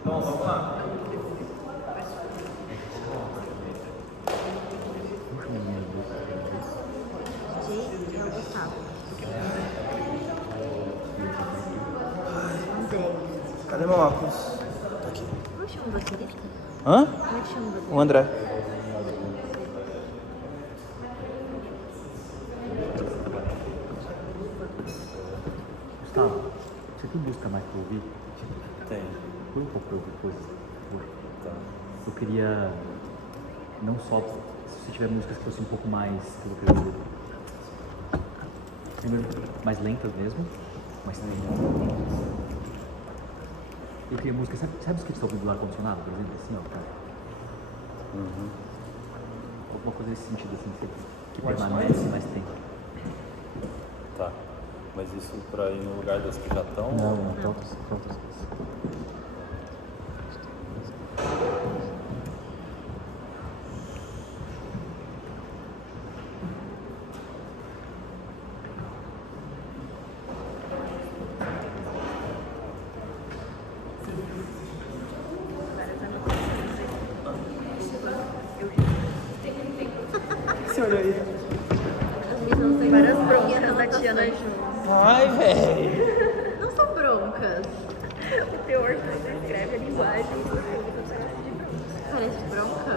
Então, vamos lá. DJ é o Gustavo. Cadê meu óculos? Tá aqui. Como é que chama o baterista? Hã? Como é que chama o baterista? O André. Gustavo, você tem música mais pra ouvir? Tem. Põe um pouco depois, por favor. Tá. Eu queria, não só, se você tiver músicas que fossem um pouco mais, que eu queria dizer, primeiro, mais lentas mesmo, mais lentas. Eu queria música, sabe os que estão ouvindo do ar-condicionado, por exemplo, assim, ó, cara? Uhum. Alguma coisa nesse sentido, assim, que White permanece noise? mais tempo. Tá. Mas isso pra ir no lugar das que já estão? Não, tem outras coisas. Você olhou aí? Tem várias broncas da Tiana junto. Ai, velho. Não são broncas. O teor que você escreve, a linguagem, parece bronca.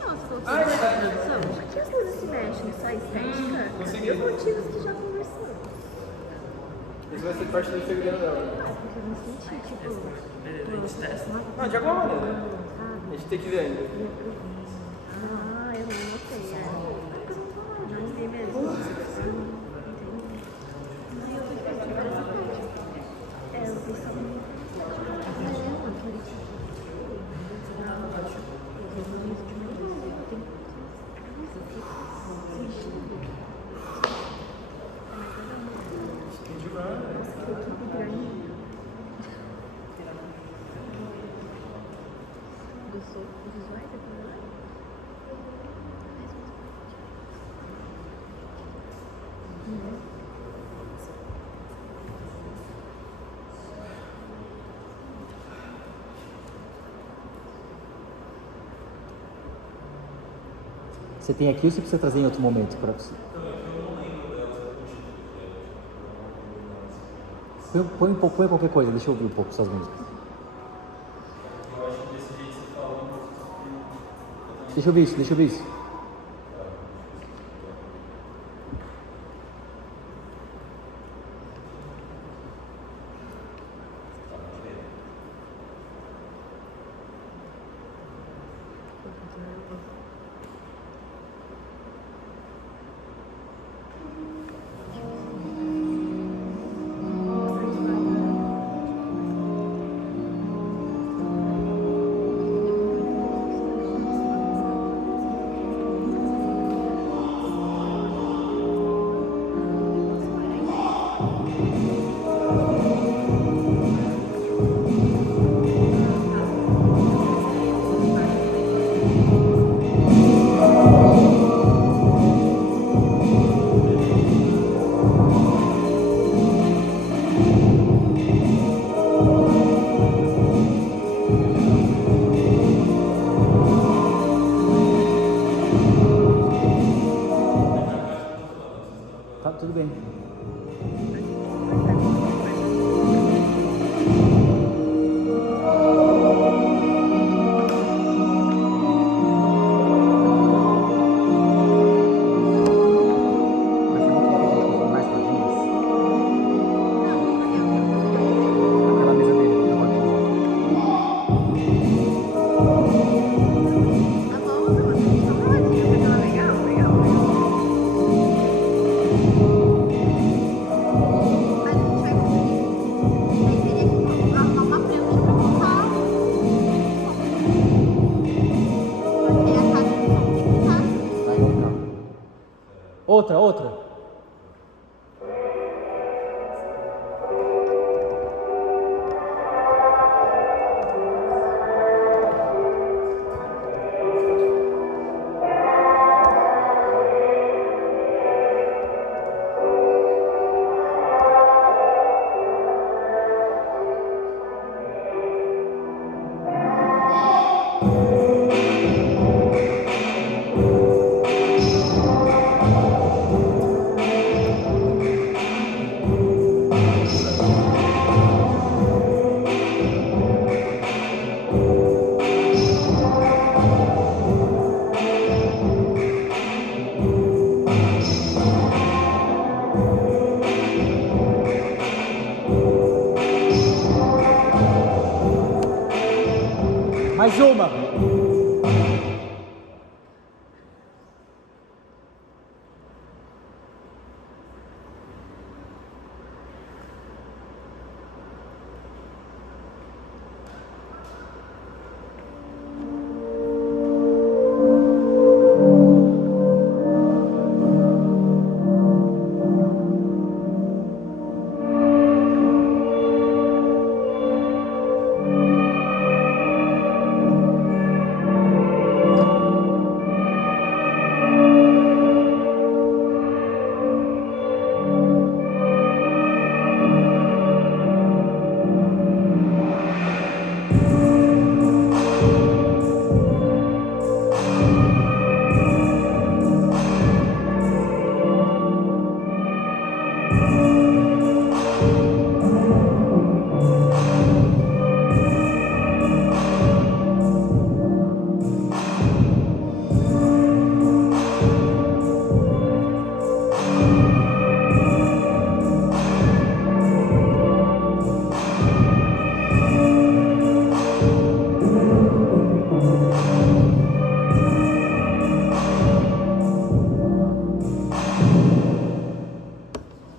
Não, se for produção. Por que as coisas se mexem? Só estética? Consegui. E os motivos que já conversamos. Esse vai ser parte do Instagram dela. Ah, porque eu me senti, tipo... Não, de alguma maneira. A gente tem que ver ainda. Ah, eu não notei, é. Não vi mesmo. Entendi. Ai, eu tô esperando por essa parte. É, eu vi só Você tem aqui ou você precisa trazer em outro momento para você? Põe qualquer coisa, deixa eu ouvir um pouco suas músicas. Deixa eu ver isso. Outra. Mais uma.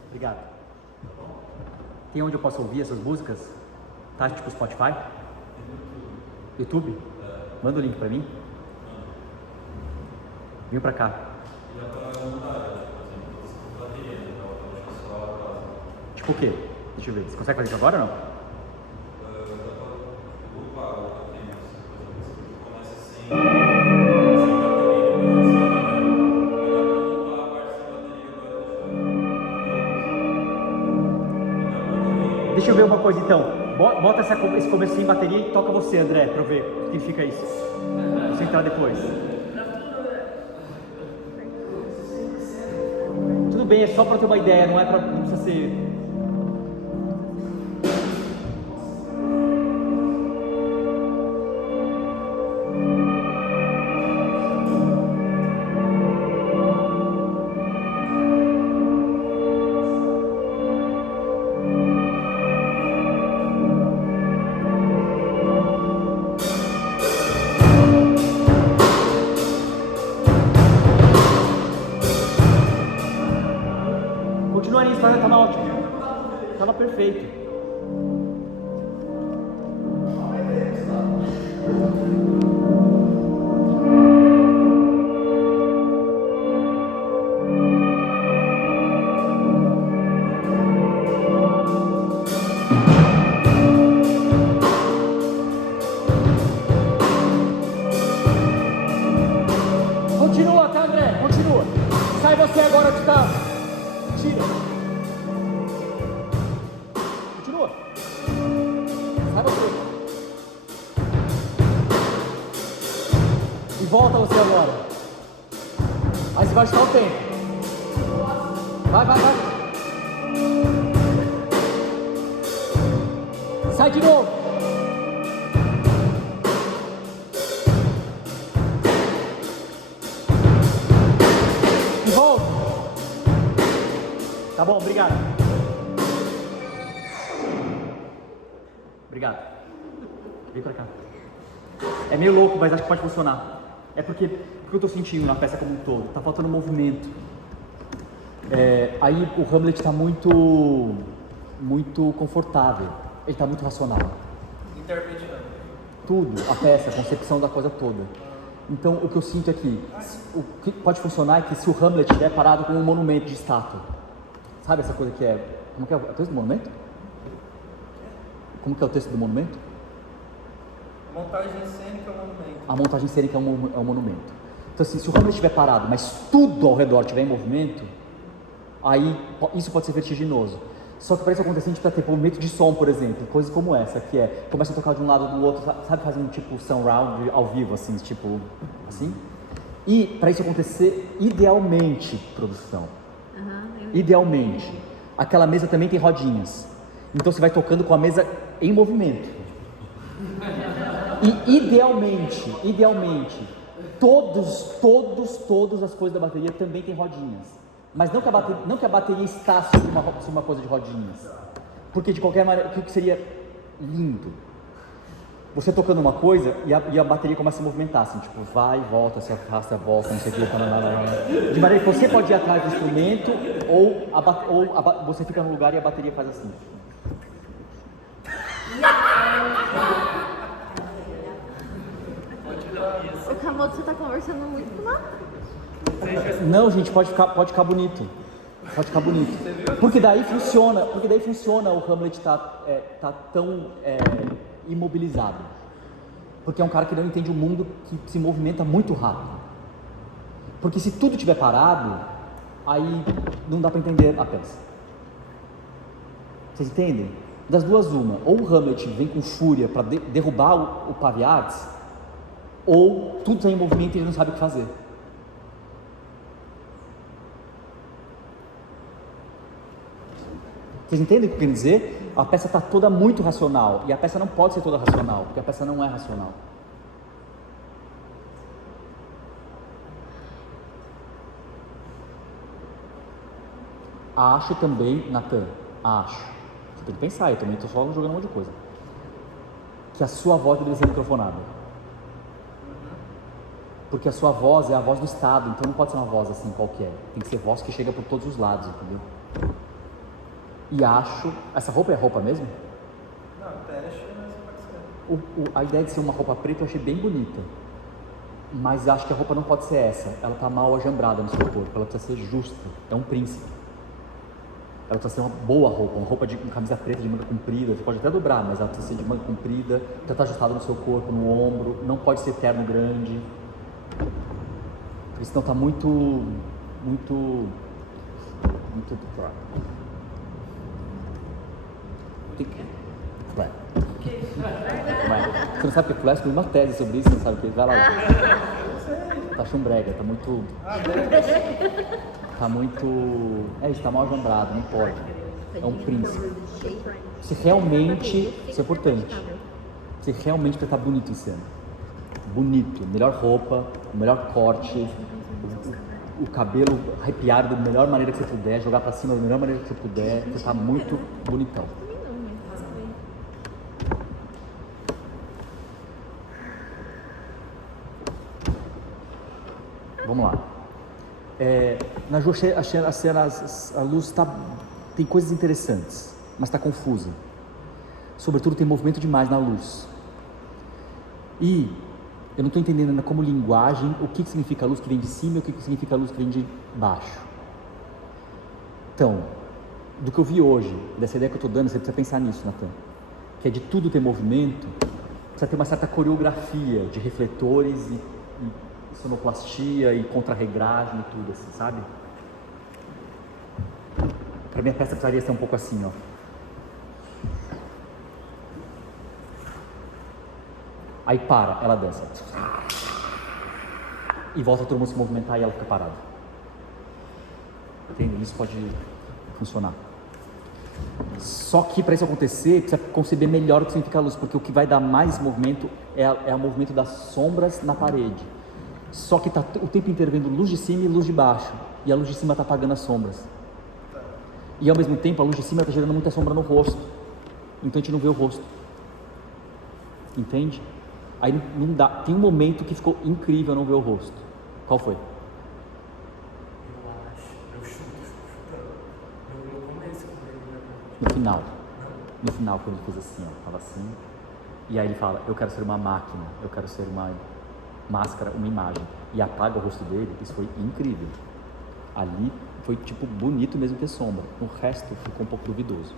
Obrigado. Tem onde eu posso ouvir essas músicas? Tá? Tipo Spotify? YouTube? Manda o link pra mim. Vem pra cá. Tipo o quê? Deixa eu ver. Você consegue fazer isso agora ou não? Deixa eu ver uma coisa então. Bota esse começo sem bateria e toca você, André, pra eu ver o que significa isso. Você entrar depois. Tudo bem, é só pra ter uma ideia, não precisa ser. Continua nisso, tava ótimo. Tava perfeito. Continua, tá, André? Continua. Sai você agora de cá. Tira. Continua. Sai você. E volta você agora. Aí você vai ajustar o tempo. Vai. Sai de novo. E volta. Tá bom, obrigado. Obrigado. Vem pra cá. É meio louco, mas acho que pode funcionar. É porque eu tô sentindo na peça como um todo. Tá faltando movimento. Aí o Hamlet tá muito confortável. Ele tá muito racional. Intermediário. Tudo, a peça, a concepção da coisa toda. Então, o que eu sinto é que o que pode funcionar é que se o Hamlet estiver parado com um monumento de estátua, sabe essa coisa que é... Como que é o texto do monumento? Como que é o texto do monumento? Montagem cênica é um monumento. A montagem cênica é um monumento. Então, assim, se o Hamlet estiver parado, mas tudo ao redor estiver em movimento, aí isso pode ser vertiginoso. Só que para isso acontecer, a gente precisa ter movimento de som, por exemplo, coisas como essa, que é, começa a tocar de um lado do outro, sabe, fazer um tipo surround ao vivo, assim, tipo, assim? E para isso acontecer, idealmente, produção, idealmente, aquela mesa também tem rodinhas, então você vai tocando com a mesa em movimento. E idealmente, todas as coisas da bateria também tem rodinhas. Mas não que a bateria está sobre uma coisa de rodinhas. Porque de qualquer maneira, o que seria lindo? Você tocando uma coisa e a bateria começa a se movimentar, assim, tipo, vai, volta, se arrasta, volta, não sei o que, de maneira que você pode ir atrás do instrumento ou você fica no lugar e a bateria faz assim. O Camoto tá conversando muito com nada. Não, gente, pode ficar bonito. Pode ficar bonito. Porque daí funciona o Hamlet tá tão imobilizado. Porque é um cara que não entende o mundo que se movimenta muito rápido. Porque se tudo estiver parado, aí não dá para entender a peça. Vocês entendem? Das duas uma, ou o Hamlet vem com fúria para derrubar o Paviardes, ou tudo está em movimento e ele não sabe o que fazer. Vocês entendem o que eu quero dizer? A peça está toda muito racional, e a peça não pode ser toda racional, porque a peça não é racional. Acho também, Natan, você tem que pensar, eu também estou só jogando um monte de coisa, que a sua voz deve ser microfonada. Porque a sua voz é a voz do Estado, então não pode ser uma voz assim qualquer, tem que ser voz que chega por todos os lados, entendeu? E acho... Essa roupa é roupa mesmo? Não, teste, mas pode ser. A ideia de ser uma roupa preta eu achei bem bonita. Mas acho que a roupa não pode ser essa. Ela está mal ajambrada no seu corpo. Ela precisa ser justa. É um príncipe. Ela precisa ser uma boa roupa. Uma roupa de camisa preta, de manga comprida. Você pode até dobrar, mas ela precisa ser de manga comprida. Precisa estar ajustada no seu corpo, no ombro. Não pode ser terno grande. Porque senão está muito... Flare. Você não sabe o que é flare? Você fez uma tese sobre isso, não sabe o que é? Vai lá. Tá chumbrega, tá muito... isso, tá mal ajambrado, não pode. É um príncipe. Se realmente... Isso é importante. Se realmente pra estar bonito em cena. Bonito. Melhor roupa, o melhor corte, o cabelo arrepiado da melhor maneira que você puder, jogar pra cima da melhor maneira que você puder. Você tá muito bonitão. Vamos lá. Na Ju, achei a cena, a luz tem coisas interessantes, mas está confusa. Sobretudo tem movimento demais na luz. E eu não estou entendendo ainda como linguagem o que significa a luz que vem de cima e o que significa a luz que vem de baixo. Então, do que eu vi hoje, dessa ideia que eu estou dando, você precisa pensar nisso, Natan. Que é de tudo ter movimento, precisa ter uma certa coreografia de refletores e sonoplastia e contra-regragem e tudo assim, sabe? Para mim a peça precisaria ser um pouco assim, ó. Aí para, ela dança. E volta todo mundo se movimentar e ela fica parada. Entende? Isso pode funcionar. Só que para isso acontecer, precisa conceber melhor o que significa a luz, porque o que vai dar mais movimento é o movimento das sombras na parede. Só que está o tempo inteiro vendo luz de cima e luz de baixo, e a luz de cima está apagando as sombras. E ao mesmo tempo a luz de cima está gerando muita sombra no rosto, então a gente não vê o rosto. Entende? Aí não dá. Tem um momento que ficou incrível não ver o rosto. Qual foi? Eu chuto. No começo, No final, quando ele fez assim, ó, tava assim, e aí ele fala, eu quero ser uma máquina, eu quero ser uma máscara, uma imagem, e apaga o rosto dele, isso foi incrível. Ali foi tipo bonito mesmo ter sombra. O resto ficou um pouco duvidoso.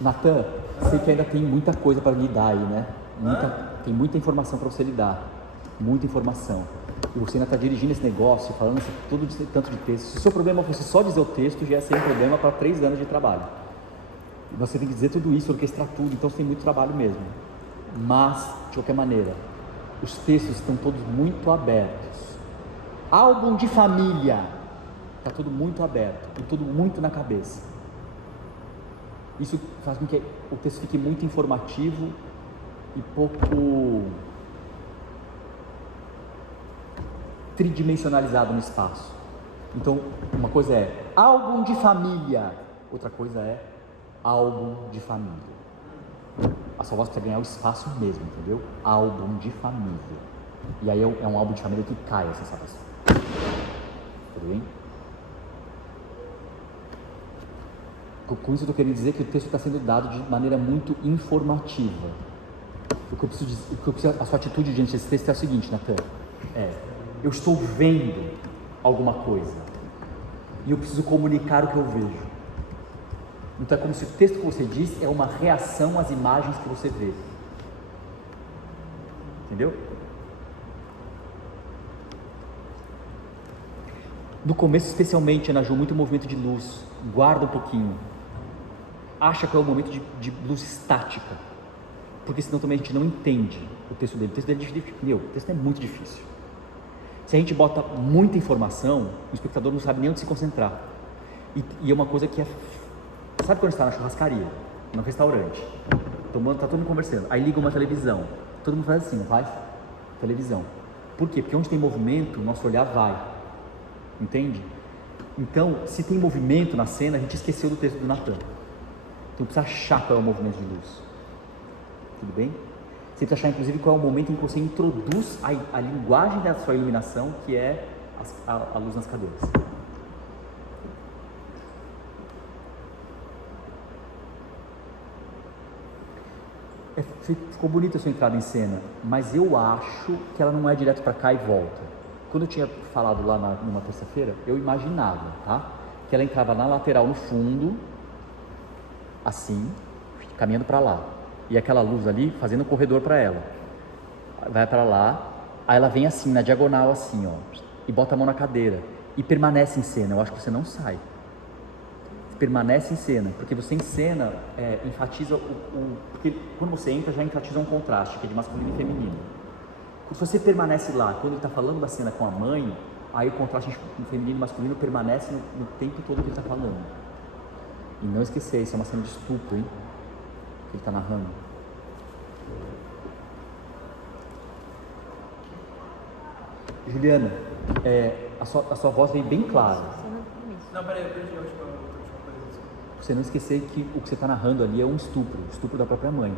Natan, sei que ainda tem muita coisa para lidar aí, né? Tem muita informação para você lidar. Muita informação. E você ainda está dirigindo esse negócio, falando tudo tanto de texto. Se o seu problema fosse só dizer o texto, já ia ser um problema para 3 anos de trabalho. E você tem que dizer tudo isso, orquestrar tudo, então você tem muito trabalho mesmo. Mas, de qualquer maneira, os textos estão todos muito abertos. Álbum de família, está tudo muito aberto e tudo muito na cabeça. Isso faz com que o texto fique muito informativo e pouco tridimensionalizado no espaço. Então, uma coisa é álbum de família, outra coisa é álbum de família. A sua voz precisa ganhar o espaço mesmo, entendeu? Álbum de família. E aí é um álbum de família que cai essa sensação. Tudo bem? Com isso eu estou querendo dizer que o texto está sendo dado de maneira muito informativa. A sua atitude diante desse texto é a seguinte, Natan. Eu estou vendo alguma coisa e eu preciso comunicar o que eu vejo. Então é como se o texto que você diz é uma reação às imagens que você vê. Entendeu? No começo, especialmente, Ana Ju, muito movimento de luz. Guarda um pouquinho. Acha que é o momento de luz estática. Porque senão também a gente não entende o texto dele. O texto dele é difícil. O texto é muito difícil. Se a gente bota muita informação, o espectador não sabe nem onde se concentrar. E é uma coisa que é... Sabe quando está na churrascaria, no restaurante, tá todo mundo conversando, aí liga uma televisão, todo mundo faz assim, não faz? Televisão. Por quê? Porque onde tem movimento, o nosso olhar vai. Entende? Então, se tem movimento na cena, a gente esqueceu do texto do Natan. Então precisa achar qual é o movimento de luz. Tudo bem? Você precisa achar, inclusive, qual é o momento em que você introduz a linguagem da sua iluminação, que é a luz nas cadeiras. Ficou bonita a sua entrada em cena, mas eu acho que ela não é direto para cá e volta. Quando eu tinha falado lá numa terça-feira, eu imaginava, tá? Que ela entrava na lateral no fundo, assim, caminhando para lá. E aquela luz ali fazendo um corredor para ela. Vai para lá, aí ela vem assim, na diagonal assim, ó, e bota a mão na cadeira e permanece em cena. Eu acho que você não sai. Permanece em cena, porque você em cena enfatiza porque quando você entra já enfatiza um contraste, que é de masculino e feminino. Se você permanece lá, quando ele está falando da cena com a mãe, aí o contraste feminino e masculino permanece no tempo todo que ele está falando. E não esquecer, isso é uma cena de estupro, hein? Que ele está narrando. Juliana, a sua voz veio bem clara. Não, peraí, eu perdi a última coisa. Você não esquecer que o que você está narrando ali é um estupro da própria mãe.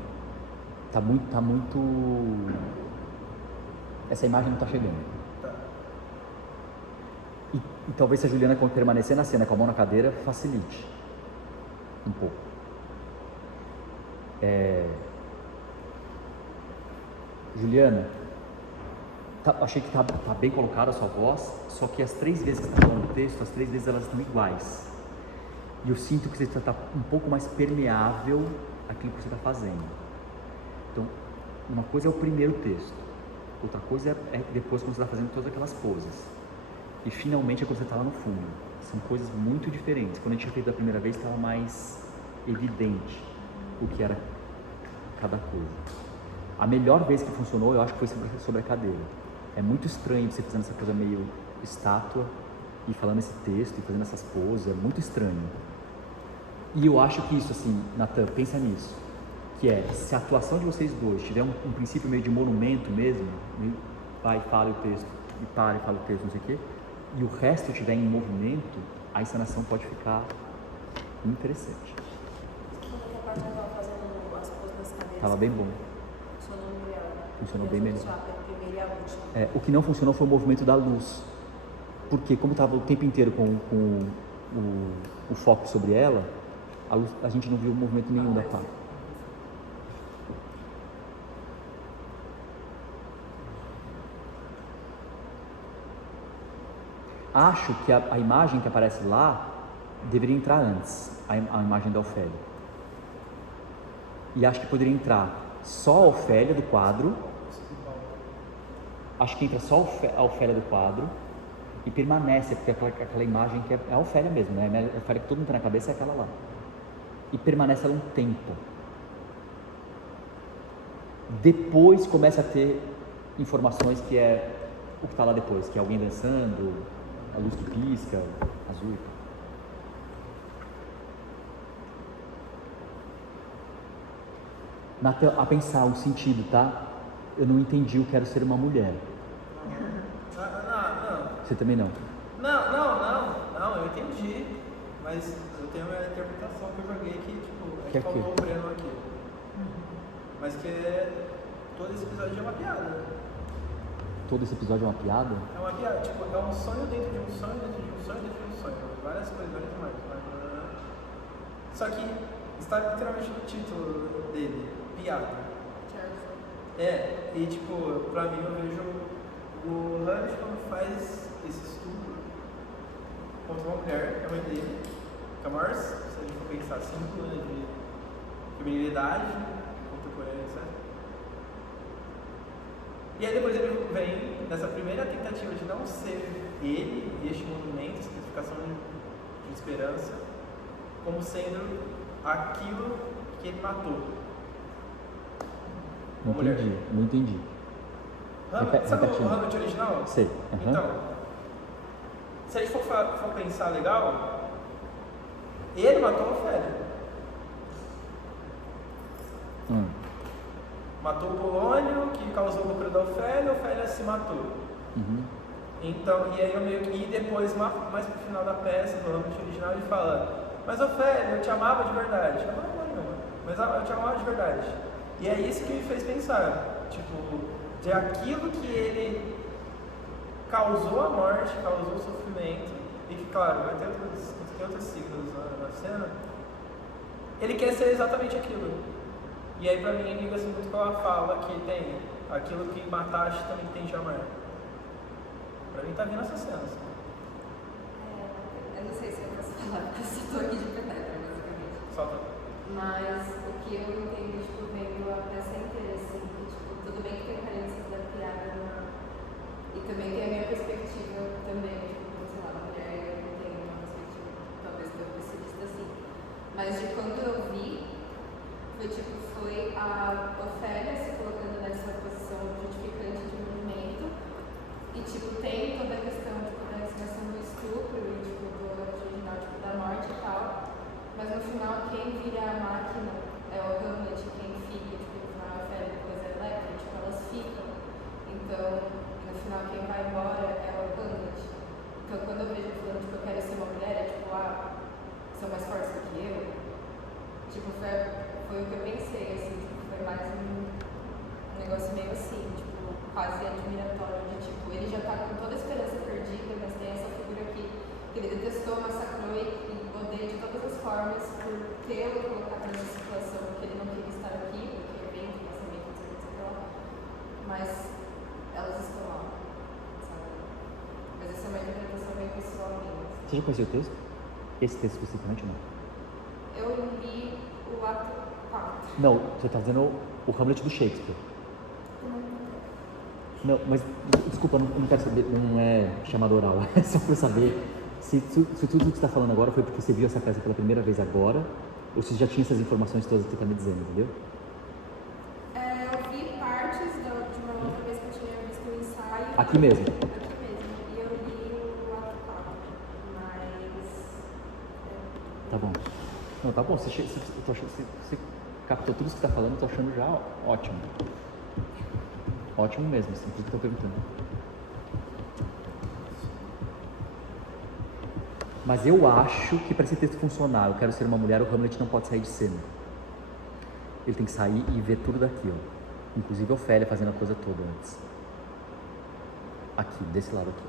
Tá muito... Essa imagem não está chegando. Tá. E talvez se a Juliana permanecer na cena com a mão na cadeira, facilite um pouco. Juliana, achei que tá bem colocada a sua voz, só que as 3 vezes que você está falando o texto, as 3 vezes elas estão iguais. E eu sinto que você está um pouco mais permeável àquilo que você está fazendo. Então, uma coisa é o primeiro texto, outra coisa é depois quando você está fazendo todas aquelas poses. E finalmente é quando você está lá no fundo. São coisas muito diferentes. Quando a gente tinha feito da primeira vez, estava mais evidente o que era cada coisa. A melhor vez que funcionou, eu acho que foi sobre a cadeira. É muito estranho você fazendo essa coisa meio estátua e falando esse texto e fazendo essas poses, é muito estranho. E eu acho que isso, assim, Natan, pensa nisso, que se a atuação de vocês dois tiver um princípio meio de monumento mesmo, vai, fala o texto, e para e fala o texto, não sei o quê, e o resto estiver em movimento, a encenação pode ficar interessante. Quando a parte que eu estava fazendo as poses nas cadeiras, Tava bem bom. funcionou melhor. Funcionou bem melhor. Só a primeira e a última. O que não funcionou foi o movimento da luz, porque como estava o tempo inteiro com o foco sobre ela, a gente não viu movimento nenhum da parte. Acho que a imagem que aparece lá deveria entrar antes, a imagem da Ofélia. E acho que poderia entrar só a Ofélia do quadro. Acho que entra só a Ofélia do quadro e permanece, porque aquela imagem que é a Ofélia mesmo, né? A Ofélia que todo mundo tem na cabeça é aquela lá. E permanece ela um tempo. Depois começa a ter informações que é o que está lá depois, que é alguém dançando, a luz que pisca, azul. A pensar o sentido, tá? Eu não entendi o Quero Ser Uma Mulher. Não. Você também não? Não, eu entendi. Mas eu tenho uma interpretação que eu joguei que, tipo, Que é faltou quê? o Breno aqui. Mas que todo esse episódio é uma piada. Todo esse episódio é uma piada? É uma piada, tipo, é um sonho dentro de um sonho, dentro de um sonho, dentro de um sonho. Várias coisas, várias imagens. Só que está literalmente no título dele, piada. E tipo, pra mim eu vejo o Rush quando faz esse estudo contra uma mulher, que é a mãe dele, que é a maior, se a gente for pensar, 5 anos de feminilidade contemporânea, etc. E aí depois ele vem nessa primeira tentativa de não ser ele e este movimento, essa identificação de esperança, como sendo aquilo que ele matou. Não entendi, não entendi. Sabe Repete. o Hamlet original? Sei. Uhum. Então, se a gente for pensar legal, ele matou a Ofélia. Matou o Polônio, que causou o lucro da Ofélia, a Ofélia se matou. Uhum. Então, e aí eu meio que, e depois, mais pro final da peça, do Hamlet original, ele fala: mas Ofélia, eu te amava de verdade. Eu mas eu te amava de verdade. E é isso que me fez pensar, tipo, de aquilo que ele causou a morte, causou o sofrimento, e que, claro, vai ter outros signos na cena, ele quer ser exatamente aquilo. E aí, pra mim, liga-se muito com a fala que tem: aquilo que mataste também tem de amar. Pra mim, tá vindo essa cena. Assim. Eu não sei se eu posso falar, porque eu só tô aqui de pedra, basicamente. Só pra... Mas o que eu entendo, tipo, vendo a peça inteira, assim, que, tipo, tudo bem que tem carências da piada, e também tem a minha perspectiva também, tipo, sei lá, mulher, eu tenho uma perspectiva, talvez, tão pessimista assim. Mas de quando eu vi, foi a Ofélia se colocando nessa posição justificante de movimento, e, tipo, tem toda a questão, tipo, da encenação do estupro, e, tipo, do original, tipo, da morte e tal. Mas no final, quem vira a máquina é o Hamlet, quem fica, tipo, no final a Ofélia, depois a Electra, tipo, elas ficam. Então, no final, quem vai embora é o Hamlet. Então, quando eu vejo falando, tipo, eu quero ser uma mulher, é tipo, são mais fortes do que eu. Tipo, foi o que eu pensei, assim, tipo, foi mais um negócio meio assim, tipo, quase admiratório, de tipo, ele já tá com toda a esperança perdida, mas tem essa figura aqui que ele detestou, massacrou e odeia de todas as formas por tê-lo colocado nessa situação, porque ele não queria estar aqui, porque evento, pensamento, etc. Mas elas estão lá, sabe? Mas essa é uma interpretação bem pessoal minha. Você já conheceu o texto? Esse texto especificamente não? Eu li o ato 4. Não, você está dizendo o Hamlet do Shakespeare. Não, mas desculpa, eu não quero saber, não é chamada oral, é só para saber se tudo que você está falando agora foi porque você viu essa peça pela primeira vez agora, ou se já tinha essas informações todas que você está me dizendo, entendeu? Eu vi partes de uma outra vez que eu tinha visto o ensaio. Aqui mesmo? Aqui mesmo. E eu li o ato 4. Mas... Tá bom. Não, tá bom, você captou tudo isso que você está falando, eu tô achando já ótimo. Ótimo mesmo, assim, tudo que eu tô perguntando. Mas eu acho que para esse texto funcionar, eu quero ser uma mulher, o Hamlet não pode sair de cena. Ele tem que sair e ver tudo daqui, ó. Inclusive a Ofélia fazendo a coisa toda antes. Aqui, desse lado aqui.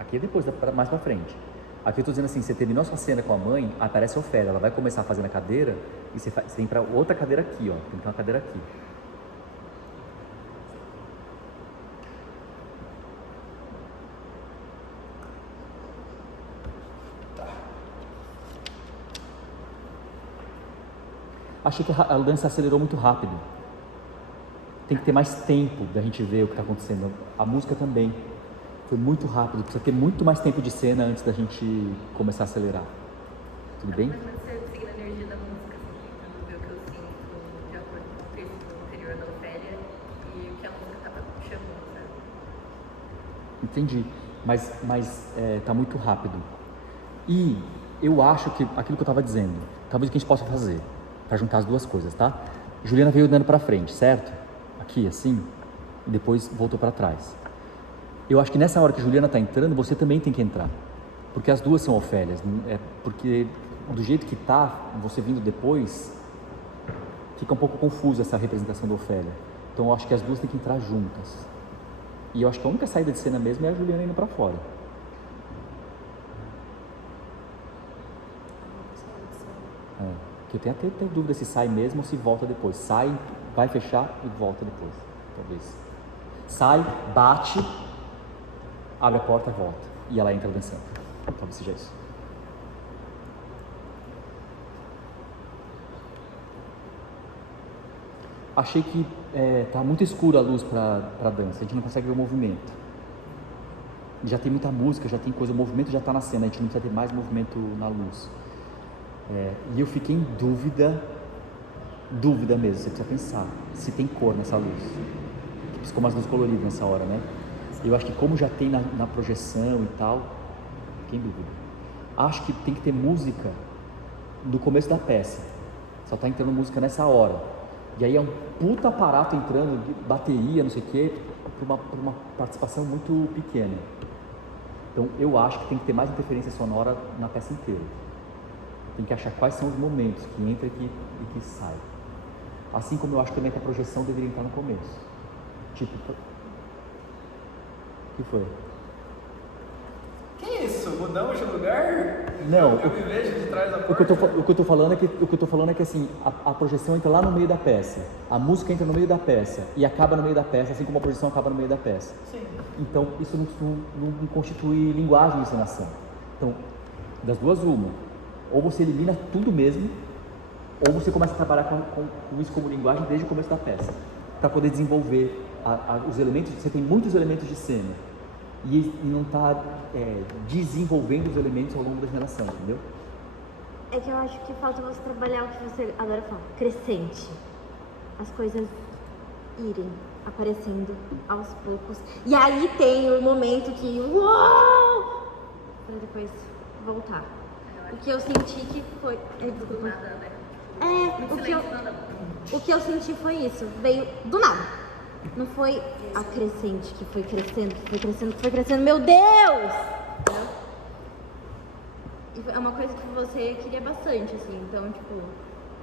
Aqui é depois, mais pra frente. Aqui eu tô dizendo assim, você terminou sua cena com a mãe, aparece a Ofélia, ela vai começar a fazer na cadeira, e você tem pra outra cadeira aqui, ó. Tem que ter uma cadeira aqui. achei que a dança acelerou muito rápido. Tem que ter mais tempo da gente ver o que está acontecendo. A música também. Foi muito rápido, precisa ter muito mais tempo de cena antes da gente começar a acelerar. Tudo bem? Mas você seguindo a energia da música, assim, tentando ver o que eu sinto de acordo com o texto anterior da Ofélia e o que a música estava chamando, sabe? Entendi. Mas tá muito rápido. E eu acho que aquilo que eu estava dizendo, talvez o que a gente possa fazer para juntar as duas coisas, tá? Juliana veio andando para frente, certo? Aqui, assim, e depois voltou para trás. Eu acho que nessa hora que Juliana está entrando, você também tem que entrar. Porque as duas são Ofélias. Porque do jeito que tá, você vindo depois, fica um pouco confusa essa representação da Ofélia. Então eu acho que as duas têm que entrar juntas. E eu acho que a única saída de cena mesmo é a Juliana indo para fora. Porque eu tenho até dúvida se sai mesmo ou se volta depois. Sai, vai fechar e volta depois. Talvez. Sai, bate, abre a porta, volta. E ela entra dançando. Talvez seja isso. Achei que tá muito escura a luz para dança. A gente não consegue ver o movimento. Já tem muita música, já tem coisa. O movimento já está na cena. A gente não precisa ter mais movimento na luz. E eu fiquei em dúvida mesmo. Você precisa pensar se tem cor nessa luz. Ficou mais luz colorida nessa hora, né? Eu acho que como já tem na projeção e tal, fiquei em dúvida. Acho que tem que ter música no começo da peça. Só tá entrando música nessa hora. E aí é um puta aparato entrando, bateria, não sei o quê, por uma participação muito pequena. Então eu acho que tem que ter mais interferência sonora na peça inteira. Tem que achar quais são os momentos que entra e que sai. Assim como eu acho também que a projeção deveria entrar no começo. Tipo, o que foi? Que isso? Mudamos de lugar? Não, Eu me vejo de trás da O porta. que eu tô falando é que assim, a projeção entra lá no meio da peça, a música entra no meio da peça e acaba no meio da peça, assim como a projeção acaba no meio da peça. Sim. Então isso não constitui linguagem de encenação. Então, das duas uma, ou você elimina tudo mesmo, ou você começa a trabalhar com isso como linguagem desde o começo da peça, para poder desenvolver os elementos. Você tem muitos elementos de cena e não está desenvolvendo os elementos ao longo da encenação, entendeu? É que eu acho que falta você trabalhar o que você adora falar, crescente. As coisas irem aparecendo aos poucos. E aí tem o momento que uau! Pra depois voltar. O que eu senti que foi. Desculpa. O que eu senti foi isso. Veio do nada. Não foi a crescente que foi crescendo, que foi crescendo, que foi crescendo. Meu Deus! Entendeu? E é uma coisa que você queria bastante, assim. Então, tipo,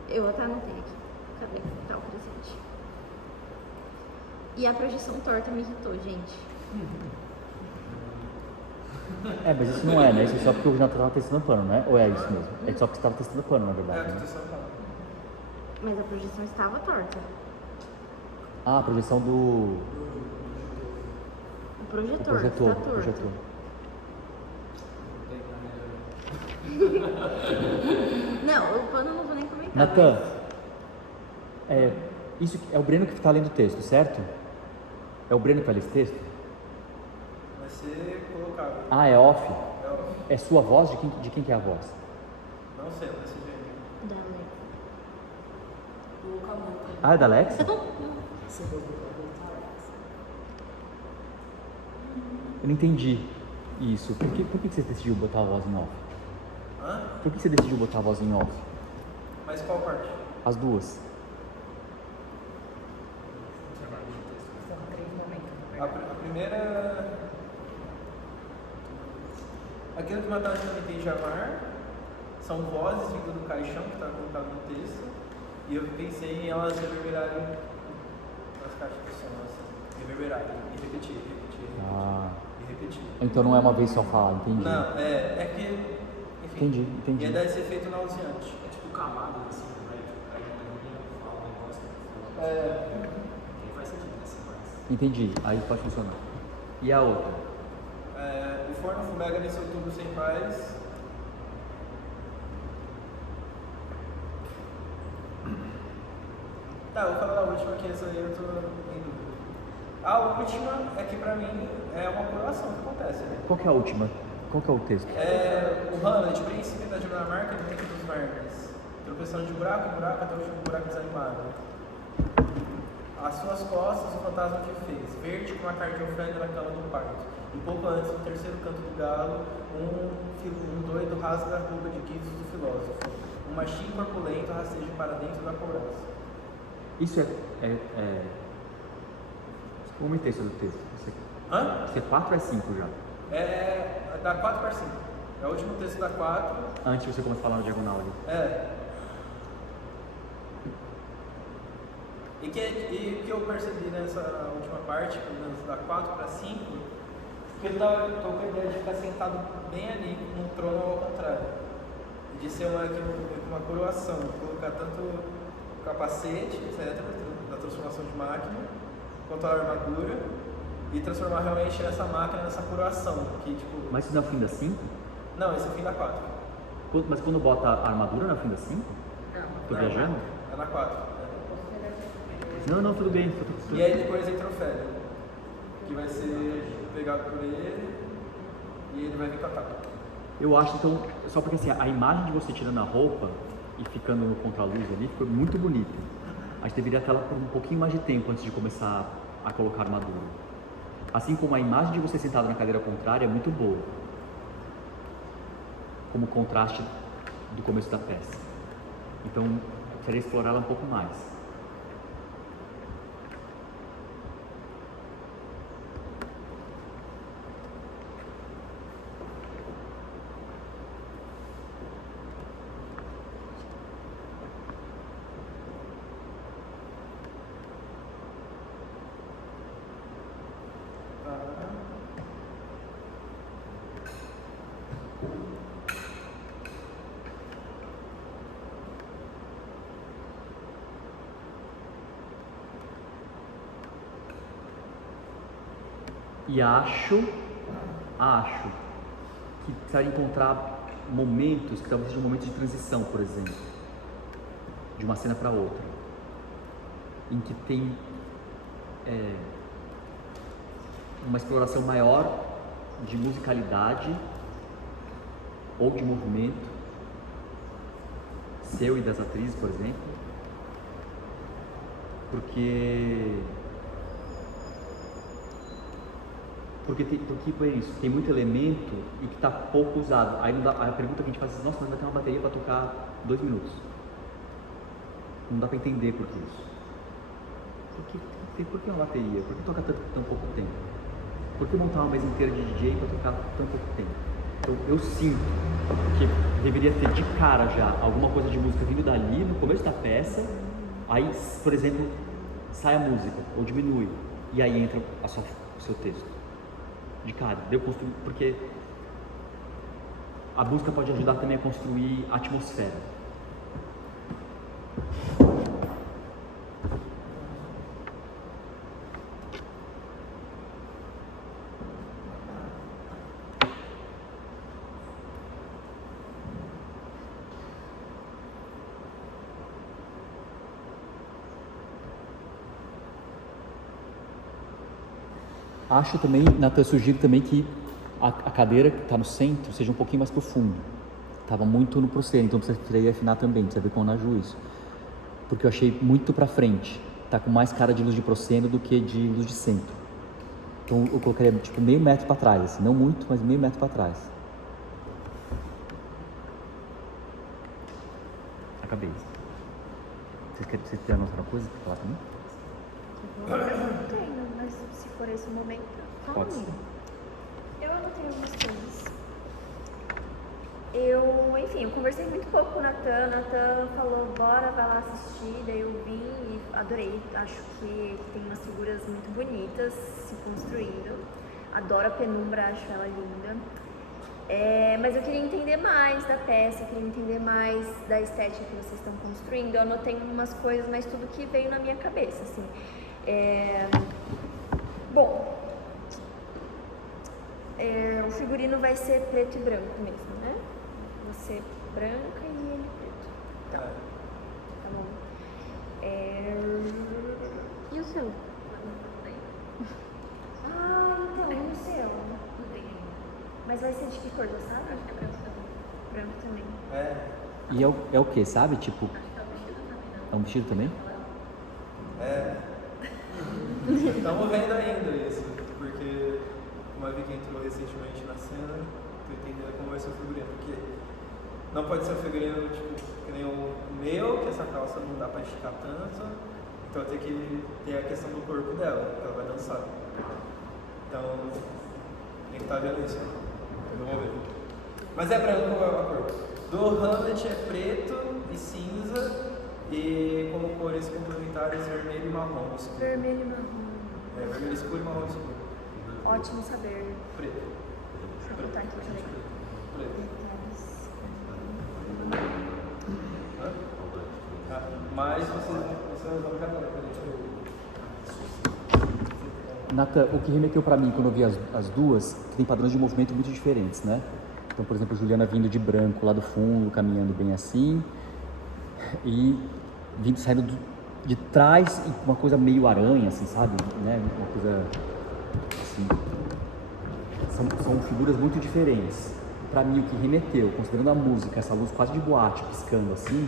eu até anotei aqui. Cadê? Tá o crescente. E a projeção torta me irritou, gente. Mas isso não é, né? Isso é só porque o Jonathan estava testando o plano, né? Ou é isso mesmo? É só porque você estava testando o plano, na verdade. É, Né? tô testando. Mas a projeção estava torta. Ah, a projeção do O projetor está torto. projetor. Não, o pano eu não vou nem comentar. Natan, isso é o Breno que está lendo o texto, certo? É o Breno que vai ler esse texto? Vai ser colocado. Ah, é off? É o- É sua voz? De quem que é a voz? Não sei, vai ser gêmeo. Da Alexa. Ah, é da Alexa? Eu não entendi isso. Por que você decidiu botar a voz em off? Hã? Por que você decidiu botar a voz em off? Mas qual parte? As duas. A primeira. Aquilo que o Matheus também tem chamar são vozes vindo do caixão que está colocado no texto. E eu pensei em elas reverberarem nas caixas de som, assim. Reverberarem e repetir. Ah, E repetir. então não é uma vez só falar, entendi. Não, é que. Enfim. Entendi. Ia dar esse efeito nauseante. É tipo camadas assim, né? Aí uma linha fala um negócio. Faz sentido nessa parte. Entendi, aí pode funcionar. E a outra? O forno fumega nesse outubro sem paz. Tá, eu vou falar da última, que essa aí eu tô em dúvida. A última é que pra mim é uma coroação que acontece, né? Qual que é a última? Qual que é o texto? O Hamlet, príncipe da Dinamarca, no meio dos vermes, tropeçando de buraco em buraco até o último buraco desanimado. Às suas costas, o fantasma que fez, verde com a carne de ofrenda na cama do parto. E pouco antes, no terceiro canto do galo, um doido rasga a roupa de guizos do filósofo. Um machinho corpulento rasteja para dentro da couraça. Isso como é o texto do texto? Hã? Isso é 4 ou é 5 já? É da 4 para 5. É o último texto da 4. Antes você começa a falar na diagonal ali. E que eu percebi nessa última parte, pelo menos da 4 para 5, que eu tô com a ideia de ficar sentado bem ali, num trono ao contrário. De ser uma coroação, colocar tanto o capacete, etc., da transformação de máquina, quanto a armadura, e transformar realmente essa máquina nessa coroação. Que, tipo... Mas isso não é o fim da 5? Não, esse é o fim da 4. Mas quando bota a armadura não é o fim da 5? Tô viajando? É na 4. Não, tudo bem. E aí depois entra o Ofélia, que vai ser pegado por ele e ele vai vir com a tapa. Eu acho, então, só porque assim, a imagem de você tirando a roupa e ficando no contraluz ali ficou muito bonita. A gente deveria ter ela por um pouquinho mais de tempo antes de começar a colocar a armadura. Assim como a imagem de você sentado na cadeira contrária é muito boa, como contraste do começo da peça. Então, eu precisaria explorar ela um pouco mais. E acho que precisaria encontrar momentos que talvez sejam momentos de transição, por exemplo, de uma cena para outra, em que tem uma exploração maior de musicalidade ou de movimento seu e das atrizes, por exemplo, porque é isso, tem muito elemento e que está pouco usado. Aí não dá, a pergunta que a gente faz é: nossa, mas vai ter uma bateria para tocar 2 minutos. Não dá para entender por que isso. Por que uma bateria? Por que tocar tão pouco tempo? Por que montar uma mesa inteira de DJ para tocar tão pouco tempo? Então, eu sinto que deveria ter de cara já alguma coisa de música vindo dali no começo da peça. Aí, por exemplo, sai a música ou diminui e aí entra o seu texto. De cara, deu construir, porque a música pode ajudar também a construir a atmosfera. Acho também, Natan, sugiro também que a cadeira que está no centro seja um pouquinho mais profundo. Estava muito no prosceno, então precisaria afinar também, precisa ver com o Naju isso. Porque eu achei muito para frente. Tá com mais cara de luz de prosceno do que de luz de centro. Então eu colocaria tipo meio metro para trás, assim, não muito, mas meio metro para trás. Acabei. Vocês querem anotar uma coisa para falar também? Não tenho, mas se for esse momento, fala Pode comigo. Eu anotei algumas coisas. Eu conversei muito pouco com o Natan. O Natan falou, bora, vai lá assistir. Daí eu vim e adorei. Acho que tem umas figuras muito bonitas se construindo. Adoro a penumbra, acho ela linda. Mas eu queria entender mais da peça, eu queria entender mais da estética que vocês estão construindo. Eu anotei umas coisas, mas tudo que veio na minha cabeça, assim. Bom, o figurino vai ser preto e branco mesmo, né? Você branca e ele preto. Tá bom. E o seu? Ah, então, e o seu? Mas vai ser de que cor, você sabe? Acho que é branco também. Branco também. E é o que, sabe? Tipo, é um vestido também? Estamos vendo ainda isso, porque uma Vicky entrou recentemente na cena, tô entendendo como vai ser o figurino, porque não pode ser um figurino tipo, que nem o meu, que essa calça não dá pra esticar tanto, então tem que ter a questão do corpo dela, que ela vai dançar. Então, tem que estar vendo isso, vamos ver. Mas é branco a cor. Do Hamlet é preto e cinza, e como cores complementares vermelho e marrom escuro. Vermelho e marrom. Vermelho escuro e marrom escuro. Ótimo saber. Preto. Deixa eu botar aqui também. Preto. Mas vocês vão cada Nathan, o que remeteu pra mim quando eu vi as duas, que tem padrões de movimento muito diferentes, né? Então, por exemplo, Juliana vindo de branco lá do fundo, caminhando bem assim, e saindo de trás e uma coisa meio aranha, assim, sabe? Né? Uma coisa assim. São figuras muito diferentes. Pra mim, o que remeteu, considerando a música, essa luz quase de boate piscando assim,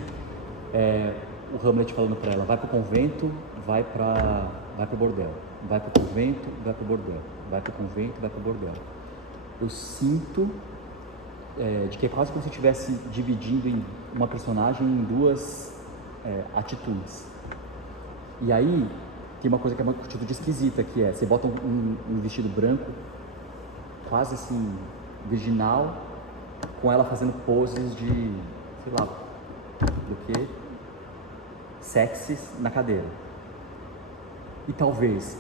é o Hamlet falando pra ela: vai pro convento, vai pro bordel. Vai pro convento, vai pro bordel. Vai pro convento, vai pro bordel. Eu sinto de que é quase como se eu estivesse dividindo uma personagem em duas atitudes. E aí, tem uma coisa que é uma atitude esquisita, que é, você bota um vestido branco, quase assim, virginal, com ela fazendo poses de, sei lá, do que? Sexys na cadeira. E talvez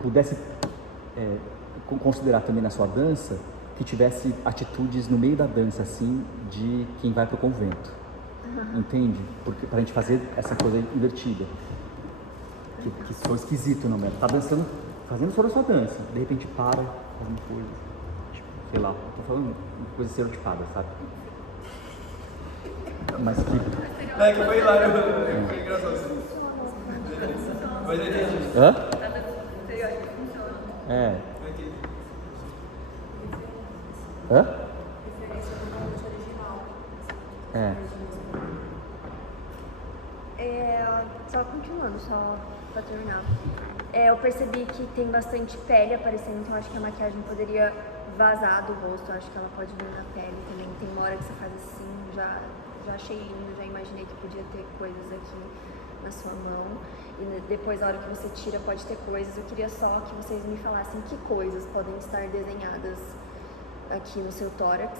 pudesse considerar também na sua dança que tivesse atitudes no meio da dança, assim, de quem vai pro convento. Entende? Porque pra gente fazer essa coisa invertida. Que sou esquisito, não é? Tá dançando, fazendo só a sua dança, de repente para, fazendo coisa, tipo, sei lá, tô falando coisa estereotipada, sabe? Mas que... É que foi hilário, foi engraçado assim. Mas eu entendi. Hã? Estereótipo funciona. É. Eu entendi. Hã? Referência do Hamlet original. Só continuando, só pra terminar. Eu percebi que tem bastante pele aparecendo, então acho que a maquiagem poderia vazar do rosto, acho que ela pode vir na pele também. Tem uma hora que você faz assim, já achei lindo, já imaginei que podia ter coisas aqui na sua mão. E depois, a hora que você tira, pode ter coisas. Eu queria só que vocês me falassem que coisas podem estar desenhadas aqui no seu tórax.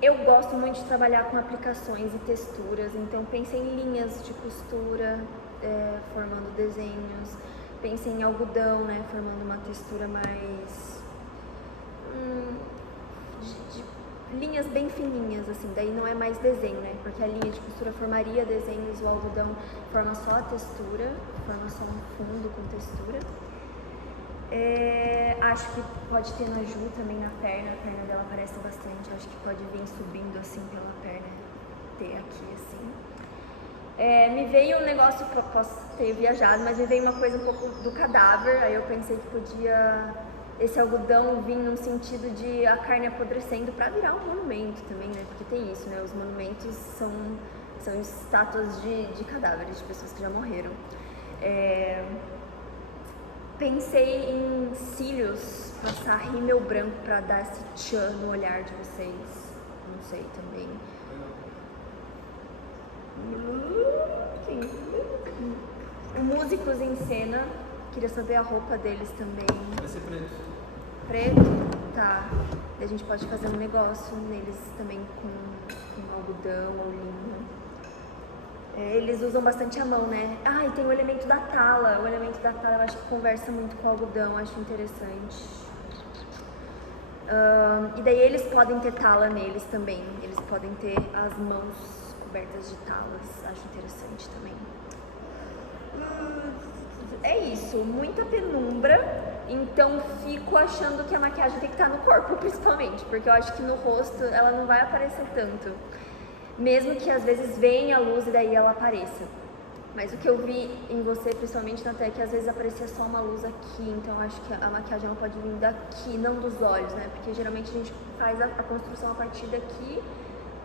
Eu gosto muito de trabalhar com aplicações e texturas, então pensei em linhas de costura, formando desenhos. Pensei em algodão, né, formando uma textura mais... de linhas bem fininhas, assim, daí não é mais desenho, né, porque a linha de costura formaria desenhos, o algodão forma só a textura, forma só um fundo com textura. Acho que pode ter na Ju também na perna, a perna dela aparece bastante, acho que pode vir subindo assim pela perna, ter aqui assim. Me veio um negócio que eu posso ter viajado, mas me veio uma coisa um pouco do cadáver, aí eu pensei que podia esse algodão vir num sentido de a carne apodrecendo para virar um monumento também, né, porque tem isso, né, os monumentos são estátuas de cadáveres, de pessoas que já morreram. Pensei em cílios, passar rímel branco para dar esse tchan no olhar de vocês. Não sei também. Músicos em cena, queria saber a roupa deles também. Vai ser preto. Preto? Tá. E a gente pode fazer um negócio neles também com algodão ou linho. Eles usam bastante a mão, né? E tem o elemento da tala. O elemento da tala eu acho que conversa muito com o algodão, acho interessante. E daí eles podem ter tala neles também. Eles podem ter as mãos cobertas de talas, acho interessante também. É isso, muita penumbra, então fico achando que a maquiagem tem que estar no corpo, principalmente, porque eu acho que no rosto ela não vai aparecer tanto. Mesmo que às vezes venha a luz e daí ela apareça. Mas o que eu vi em você, principalmente na é que às vezes aparecia só uma luz aqui, então eu acho que a maquiagem ela pode vir daqui, não dos olhos, né? Porque geralmente a gente faz a construção a partir daqui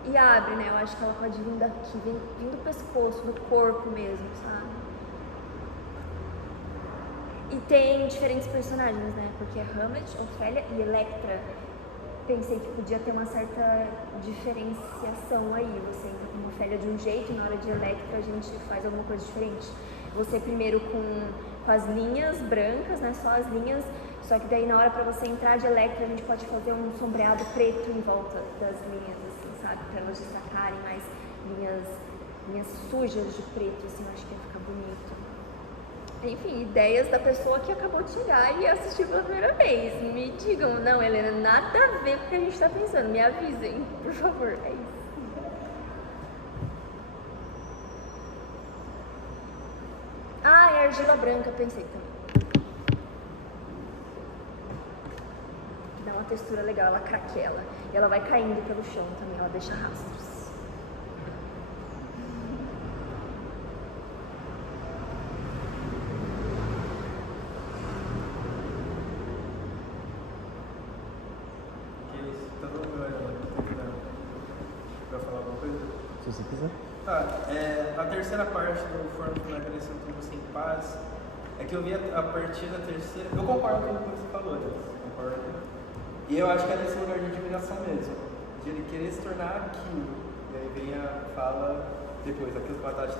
e abre, né? Eu acho que ela pode vir daqui, vir do pescoço, do corpo mesmo, sabe? E tem diferentes personagens, né? Porque é Hamlet, Ofélia e Electra. Pensei que podia ter uma certa diferenciação aí. Você entra com Ofélia de um jeito e na hora de Electra a gente faz alguma coisa diferente. Você primeiro com as linhas brancas, né? Só as linhas. Só que daí na hora pra você entrar de Electra a gente pode fazer um sombreado preto em volta das linhas, assim, sabe? Pra elas destacarem mais linhas sujas de preto, assim, eu acho que ia ficar bonito. Enfim, ideias da pessoa que acabou de chegar e assistiu pela primeira vez. Me digam, não, Helena, nada a ver com o que a gente tá pensando. Me avisem, por favor. É isso. Ah, é argila branca, pensei também. Dá uma textura legal, ela craquela. E ela vai caindo pelo chão também, ela deixa rastros. Se você quiser. Tá, a terceira parte do Forno de Emagrecer um Tubo Sem Paz é que eu vi a partir da terceira. Eu concordo com o que você falou, né? Concordo. E eu acho que é nesse lugar de admiração mesmo, de ele querer se tornar aquilo. E aí vem a fala depois, aquilo que a Tati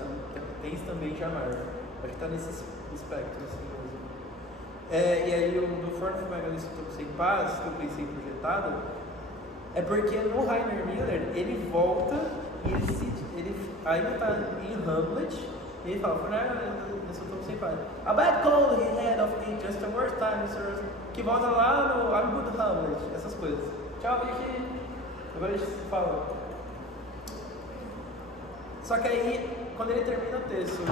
tens também de amar. Acho que tá nesse espectro assim mesmo. E aí o do Forno de Emagrecer um Tubo Sem Paz, que eu pensei projetado, é porque no Rainer Miller ele volta e ele ainda tá em Hamlet e ele fala, nesse tubo sem pai. A bad cold he had of me just the worst time, sir. Que volta lá no I'm good Hamlet, essas coisas. Tchau, vem aqui. Agora a gente se fala. Só que aí, quando ele termina o texto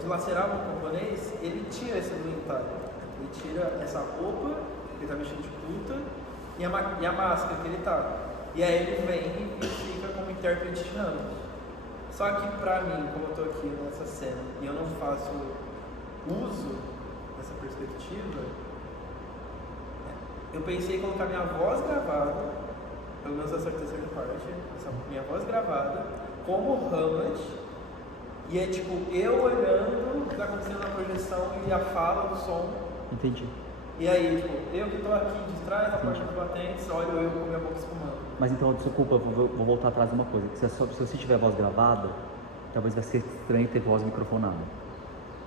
de lacerar o camponês, ele tira esse indumentário. Ele tira essa roupa, ele tá vestido de puta, e a máscara que ele tá. E aí ele vem e fica como intérprete de Hamlet. Só que pra mim, como eu tô aqui nessa cena e eu não faço uso dessa perspectiva, eu pensei em colocar minha voz gravada, pelo menos essa terceira parte, essa minha voz gravada, como Hamlet, e é tipo eu olhando o que tá acontecendo na projeção e a fala do som. Entendi. E aí, tipo, eu que tô aqui de trás da porta dos batentes, olho eu com minha boca espumando. Mas então, desculpa, vou voltar atrás de uma coisa. Se você tiver voz gravada, talvez vai ser estranho ter voz microfonada.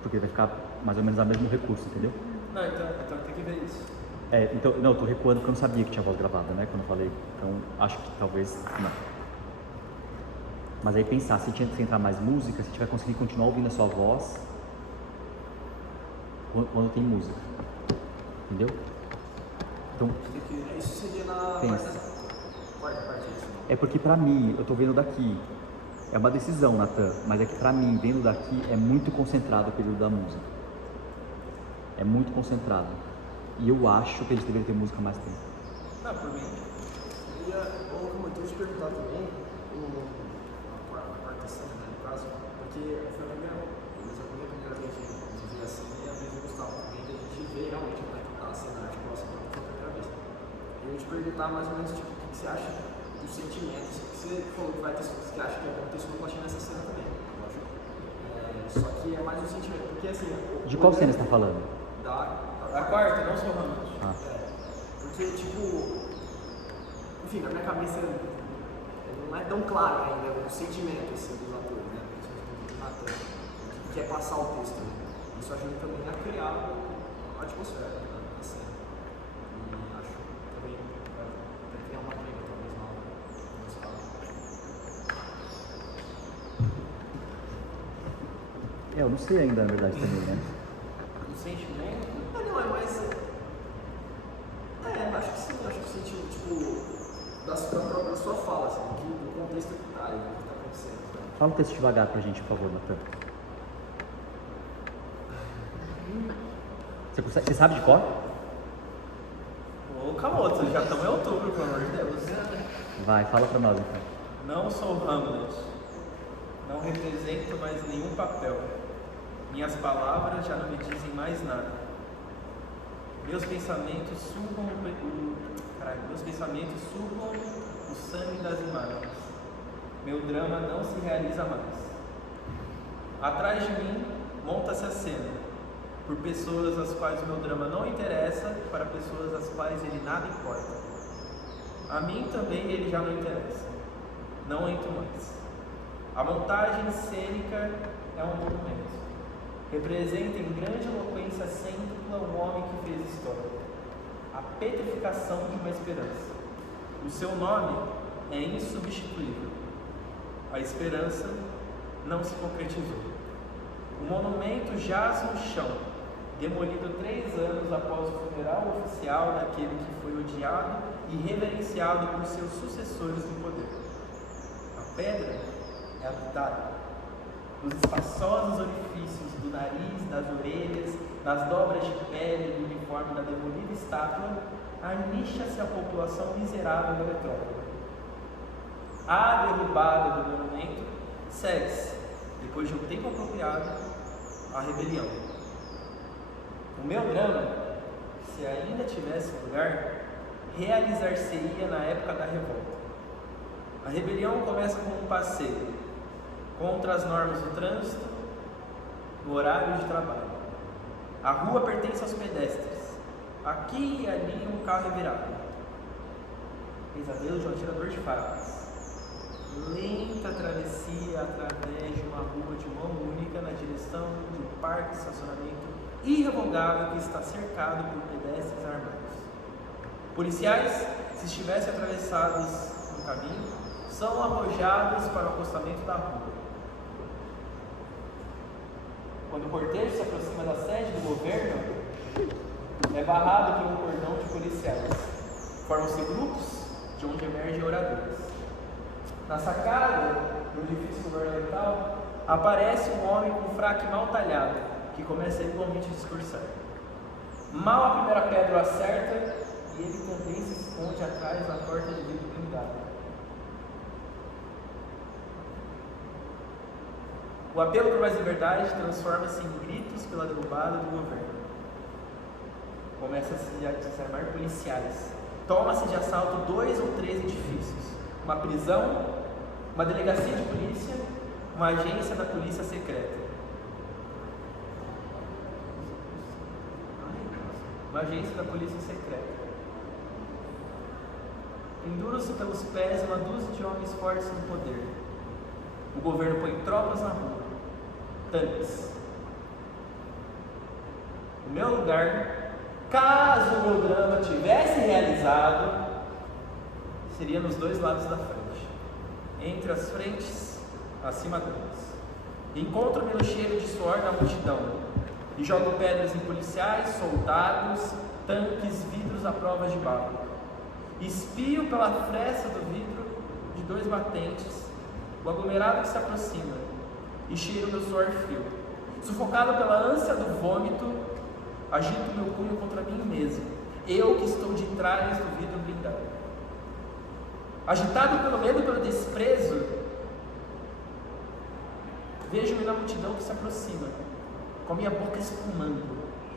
Porque vai ficar mais ou menos o mesmo recurso, entendeu? Não, então tem que ver isso. Então, não, eu tô recuando porque eu não sabia que tinha voz gravada, né? Quando eu falei. Então, acho que talvez não. Mas aí pensar, se entrar mais música, se tiver conseguir continuar ouvindo a sua voz quando tem música. Entendeu? Então, Isso seria na quarta parte disso. É porque pra mim, eu tô vendo daqui, é uma decisão, Natan, mas é que pra mim, vendo daqui, é muito concentrado o período da música. É muito concentrado. E eu acho que a gente deveria ter música mais tempo. Não, por mim. Eu ia te perguntar também, a quarta cena, né, no caso, porque foi a primeira vez de ver assim, e a vez do Gustavo também, que a gente vê realmente a cena articulação foi a primeira vez. Eu ia te perguntar mais ou menos tipo, o que você acha dos sentimentos, que você falou que vai ter, que acha que vai ter sonoplastia nessa cena também, lógico. Só que é mais um sentimento, porque assim... De qual cena você está falando? A quarta, não sou Hamlet. Porque, tipo, enfim, na minha cabeça não é tão claro ainda o sentimento assim, dos atores, né? O Natan, que quer passar o texto. Né? Isso ajuda também a criar a atmosfera da cena. E acho também vai criar uma clima, talvez, na escala. Eu não sei ainda, na verdade, também, né? O sentimento? Não, é mais. Acho que sim, acho que senti, tipo, da sua fala, assim, do contexto que tá aí, do que tá acontecendo. Sabe? Fala um texto devagar pra gente, por favor, Natan. Você sabe de cor? Ô, Camoto, já estamos em outubro, pelo amor de Deus. Vai, fala pra nós então. Não sou Hamlet. Não represento mais nenhum papel. Minhas palavras já não me dizem mais nada. Meus pensamentos sugam o sangue das imagens. Meu drama não se realiza mais. Atrás de mim, monta-se a cena, por pessoas às quais o meu drama não interessa, para pessoas às quais ele nada importa. A mim também ele já não interessa. Não entro mais. A montagem cênica é um monumento. Representa em grande eloquência cêntupla o homem que fez história. A petrificação de uma esperança. O seu nome é insubstituível. A esperança não se concretizou. O monumento jaz no chão, demolido 3 anos após o funeral oficial daquele que foi odiado e reverenciado por seus sucessores no poder. A pedra é habitada. Nos espaçosos orifícios do nariz, das orelhas, nas dobras de pele do uniforme da demolida estátua, anicha-se a população miserável da metrópole. A derrubada do monumento segue-se, depois de um tempo apropriado, a rebelião. O meu drama, se ainda tivesse lugar, realizar-se-ia na época da revolta. A rebelião começa como um passeio contra as normas do trânsito, no horário de trabalho. A rua pertence aos pedestres. Aqui e ali um carro é virado. Pesadelo de um atirador de facas. Lenta travessia através de uma rua de mão única na direção de um parque de estacionamento irrevogável que está cercado por pedestres armados. Policiais, se estivessem atravessados no caminho, são arrojados para o acostamento da rua. Quando o cortejo se aproxima da sede do governo, é barrado por um cordão de policiais. Formam-se grupos de onde emergem oradores. Na sacada do edifício governamental, aparece um homem com um fraque mal talhado, que começa igualmente a discursar. Mal a primeira pedra o acerta, e ele também se esconde atrás da porta de vidro blindado. O apelo por mais liberdade transforma-se em gritos pela derrubada do governo. Começa-se a desarmar policiais. Toma-se de assalto 2 ou 3 edifícios. Uma prisão, uma delegacia de polícia, uma agência da polícia secreta. Uma agência da polícia secreta. Penduram-se pelos pés uma dúzia de homens fortes no poder. O governo põe tropas na rua. Tanques. O meu lugar, caso o meu drama tivesse realizado, seria nos 2 lados da frente, entre as frentes, acima delas. Encontro-me no cheiro de suor da multidão e jogo pedras em policiais, soldados, tanques, vidros à prova de bala. Espio pela fresta do vidro de 2 batentes o aglomerado que se aproxima e cheiro meu suor frio. Sufocado pela ânsia do vômito, agito meu punho contra mim mesmo, eu que estou de trás do vidro blindado. Agitado pelo medo e pelo desprezo, vejo-me na multidão que se aproxima, com a minha boca espumando,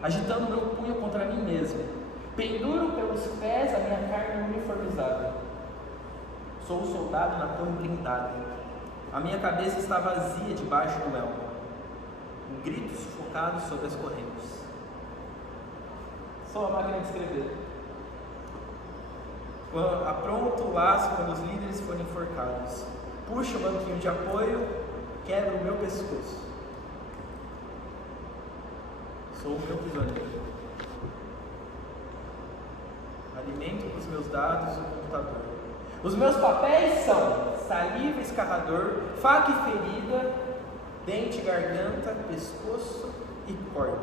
agitando meu punho contra mim mesmo. Penduro pelos pés a minha carne uniformizada. Sou o soldado na torre blindada. A minha cabeça está vazia debaixo do elmo. Um grito sufocado sobre as correntes. Sou a máquina de escrever. Apronto o laço quando os líderes forem enforcados. Puxo o banquinho de apoio, quebro o meu pescoço. Sou o meu prisioneiro. Alimento com os meus dados o computador. Os meus papéis são saliva, escarrador, faca e ferida, dente, garganta, pescoço e corda.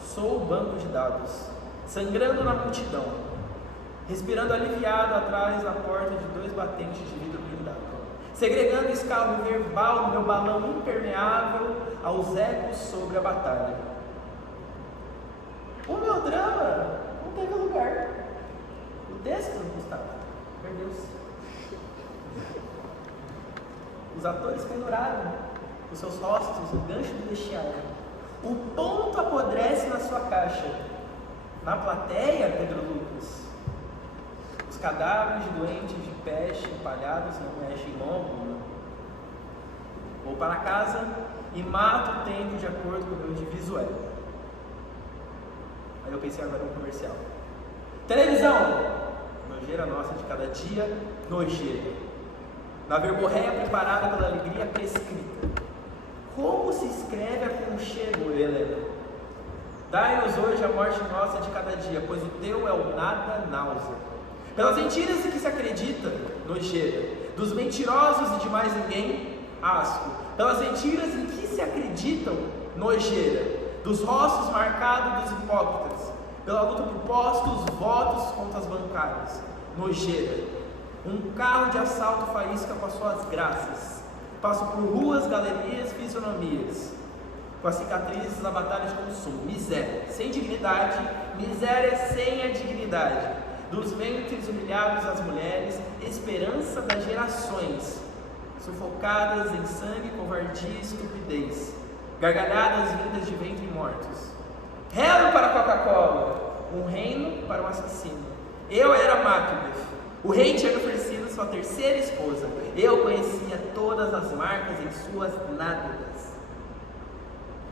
Sou o banco de dados, sangrando na multidão, respirando aliviado atrás da porta de 2 batentes de vidro blindado, segregando escarro verbal no meu balão impermeável aos ecos sobre a batalha. O meu drama não teve lugar. O texto, Gustavo, perdeu-se. atores penduraram os seus rostos no gancho do vestiário. O ponto apodrece na sua caixa. Na plateia, Pedro Lucas, os cadáveres de doentes de peste empalhados não mexem logo. Vou para casa e mato o tempo de acordo com o meu diviso é. Aí eu pensei, agora um comercial. Televisão! Nojeira nossa de cada dia, nojeira. Na verborréia preparada pela alegria prescrita. Como se escreve aconchego, Helena? Dai-nos hoje a morte nossa de cada dia, pois o teu é o nada náusea. Pelas mentiras em que se acredita, nojeira. Dos mentirosos e de mais ninguém, asco. Pelas mentiras em que se acreditam, nojeira. Dos rostos marcados dos hipócritas. Pela luta por postos, votos contra as bancárias, nojeira. Um carro de assalto faísca com as suas graças. Passo por ruas, galerias, fisionomias, com as cicatrizes da batalha de consumo. Miséria sem dignidade, miséria sem a dignidade. Dos ventres humilhados às mulheres, esperança das gerações, sufocadas em sangue, covardia e estupidez, gargalhadas vindas de ventre mortos. Relo para a Coca-Cola, um reino para um assassino. Eu era Macbeth, o rei tinha me oferecido sua terceira esposa. Eu conhecia todas as marcas em suas nádegas.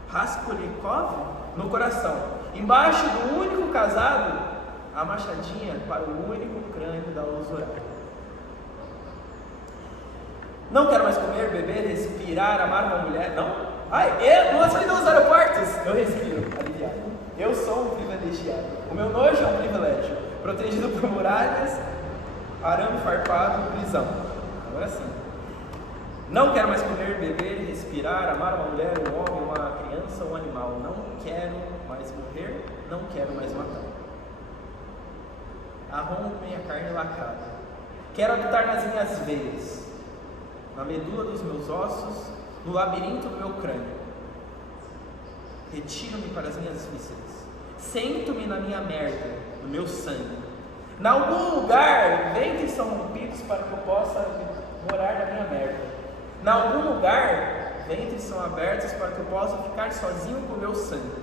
Raskolnikov no coração. Embaixo do único casado, a machadinha para o único crânio da usurária. Não quero mais comer, beber, respirar, amar uma mulher. Não? Não é sair dos aeroportos. Eu respiro, aliviado. Eu sou um privilegiado. O meu nojo é um privilégio. Protegido por muralhas, arame farpado, prisão. Agora sim. Não quero mais comer, beber, respirar, amar uma mulher, um homem, uma criança, um animal. Não quero mais morrer, não quero mais matar. Arrombo minha carne lacrada. Quero habitar nas minhas veias, na medula dos meus ossos, no labirinto do meu crânio. Retiro-me para as minhas vísceras. Sento-me na minha merda, no meu sangue. Em algum lugar, ventres são rompidos para que eu possa morar na minha merda. Em algum lugar, ventres são abertos para que eu possa ficar sozinho com o meu sangue.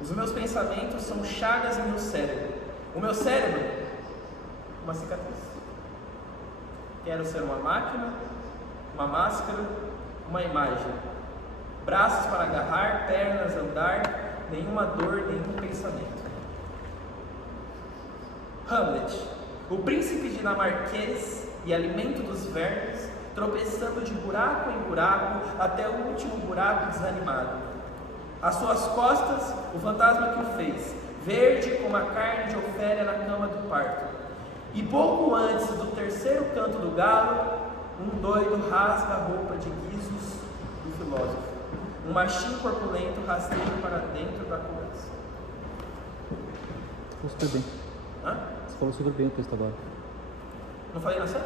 Os meus pensamentos são chagas em meu cérebro. O meu cérebro, uma cicatriz. Quero ser uma máquina, uma máscara, uma imagem. Braços para agarrar, pernas andar, nenhuma dor, nenhum pensamento. Hamlet, o príncipe dinamarquês e alimento dos vermes, tropeçando de buraco em buraco até o último buraco desanimado. Às suas costas, o fantasma que o fez, verde como a carne de Ofélia na cama do parto. E pouco antes do terceiro canto do galo, um doido rasga a roupa de guizos do filósofo. Um machinho corpulento rasteja para dentro da conversa. Falou super bem. Hã? Você falou super bem o texto agora. Não falei na cena?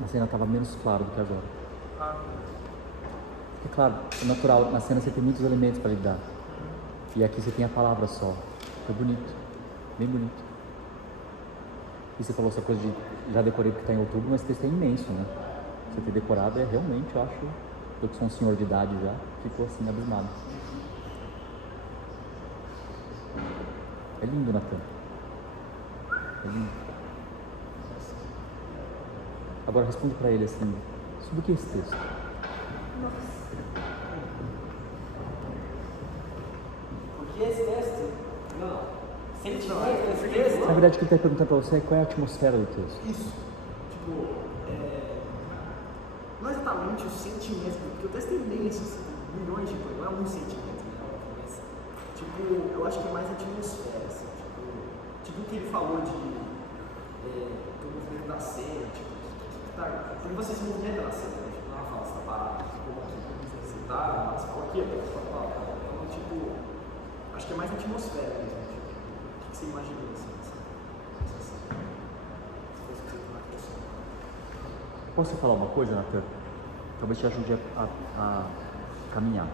Na cena estava menos claro do que agora. Ah. Porque, claro, é natural. Na cena você tem muitos elementos para lidar. E aqui você tem a palavra só. Foi bonito. Bem bonito. E você falou essa coisa de... Já decorei porque está em outubro, mas esse texto é imenso, né? Você ter decorado é realmente, eu acho... Eu que sou um senhor de idade já, ficou assim, abismado. É lindo, Natan. É lindo. Agora responde pra ele assim, sobre o que é esse texto? Por que esse texto? Não. Sentimento desse texto? Na verdade, o que ele está perguntando pra você é qual é a atmosfera do texto. Isso. Tipo, não exatamente o sentimento, porque o texto é imenso, assim, milhões de coisas, não é um sentimento, né? Mas, tipo, eu acho que é mais a atmosfera, assim, tipo o que ele falou de do movimento da cena, tipo, porque você se movimenta na cena, né? Tipo, ela fala, você tá parado, você tá, você fala aqui, você fala, então, tipo, acho que é mais a atmosfera mesmo, tipo, o que você imaginou, assim. Posso falar uma coisa, Natan? Talvez te ajude a caminhar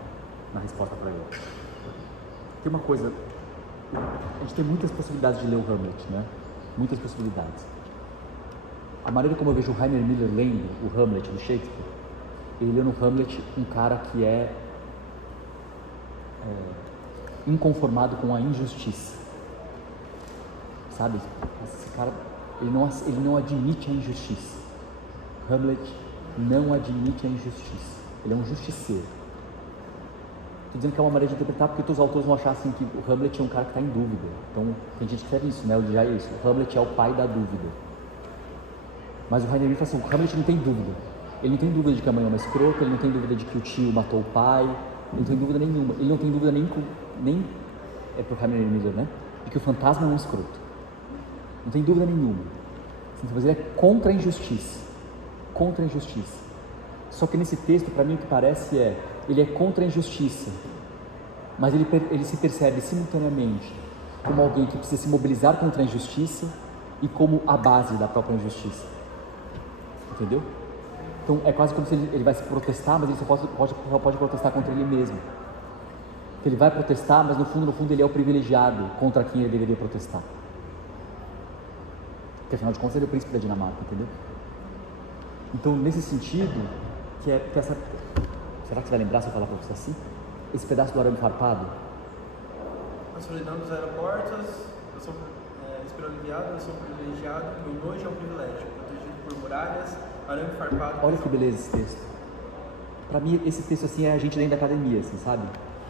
na resposta para ele. Tem uma coisa, a gente tem muitas possibilidades de ler o Hamlet, né? Muitas possibilidades. A maneira como eu vejo o Rainer Miller lendo o Hamlet do Shakespeare ele leu no Hamlet um cara que é inconformado com a injustiça, sabe? Esse cara, ele não admite a injustiça. Hamlet não admite a injustiça, ele é um justiceiro. Estou dizendo que é uma maneira de interpretar porque todos os autores vão achar assim que o Hamlet é um cara que está em dúvida. Então tem gente que escreve isso, né? O já é isso. O Hamlet é o pai da dúvida. Mas o Rainer Miller fala assim, o Hamlet não tem dúvida. Ele não tem dúvida de que a mãe é uma escrota, ele não tem dúvida de que o tio matou o pai, ele não tem dúvida nenhuma. Ele não tem dúvida nem é pro Rainer Miller, né? De que o fantasma é um escroto. Não tem dúvida nenhuma. Mas ele é contra a injustiça. Contra a injustiça. Só que nesse texto, para mim, o que parece ele é contra a injustiça, mas ele se percebe simultaneamente como alguém que precisa se mobilizar contra a injustiça e como a base da própria injustiça. Entendeu? Então é quase como se ele vai se protestar, mas ele só pode protestar contra ele mesmo. Ele vai protestar, mas no fundo ele é o privilegiado contra quem ele deveria protestar. Porque afinal de contas ele é o príncipe da Dinamarca, entendeu? Então nesse sentido, que essa... Será que você vai lembrar se eu falar para você assim? Esse pedaço do arame farpado? A solidão dos aeroportos, eu sou respiro aliviado, eu sou privilegiado, meu nojo é um privilégio, protegido por muralhas, arame farpado. Olha que beleza esse texto. Para mim, esse texto assim é a gente dentro da academia, assim, sabe?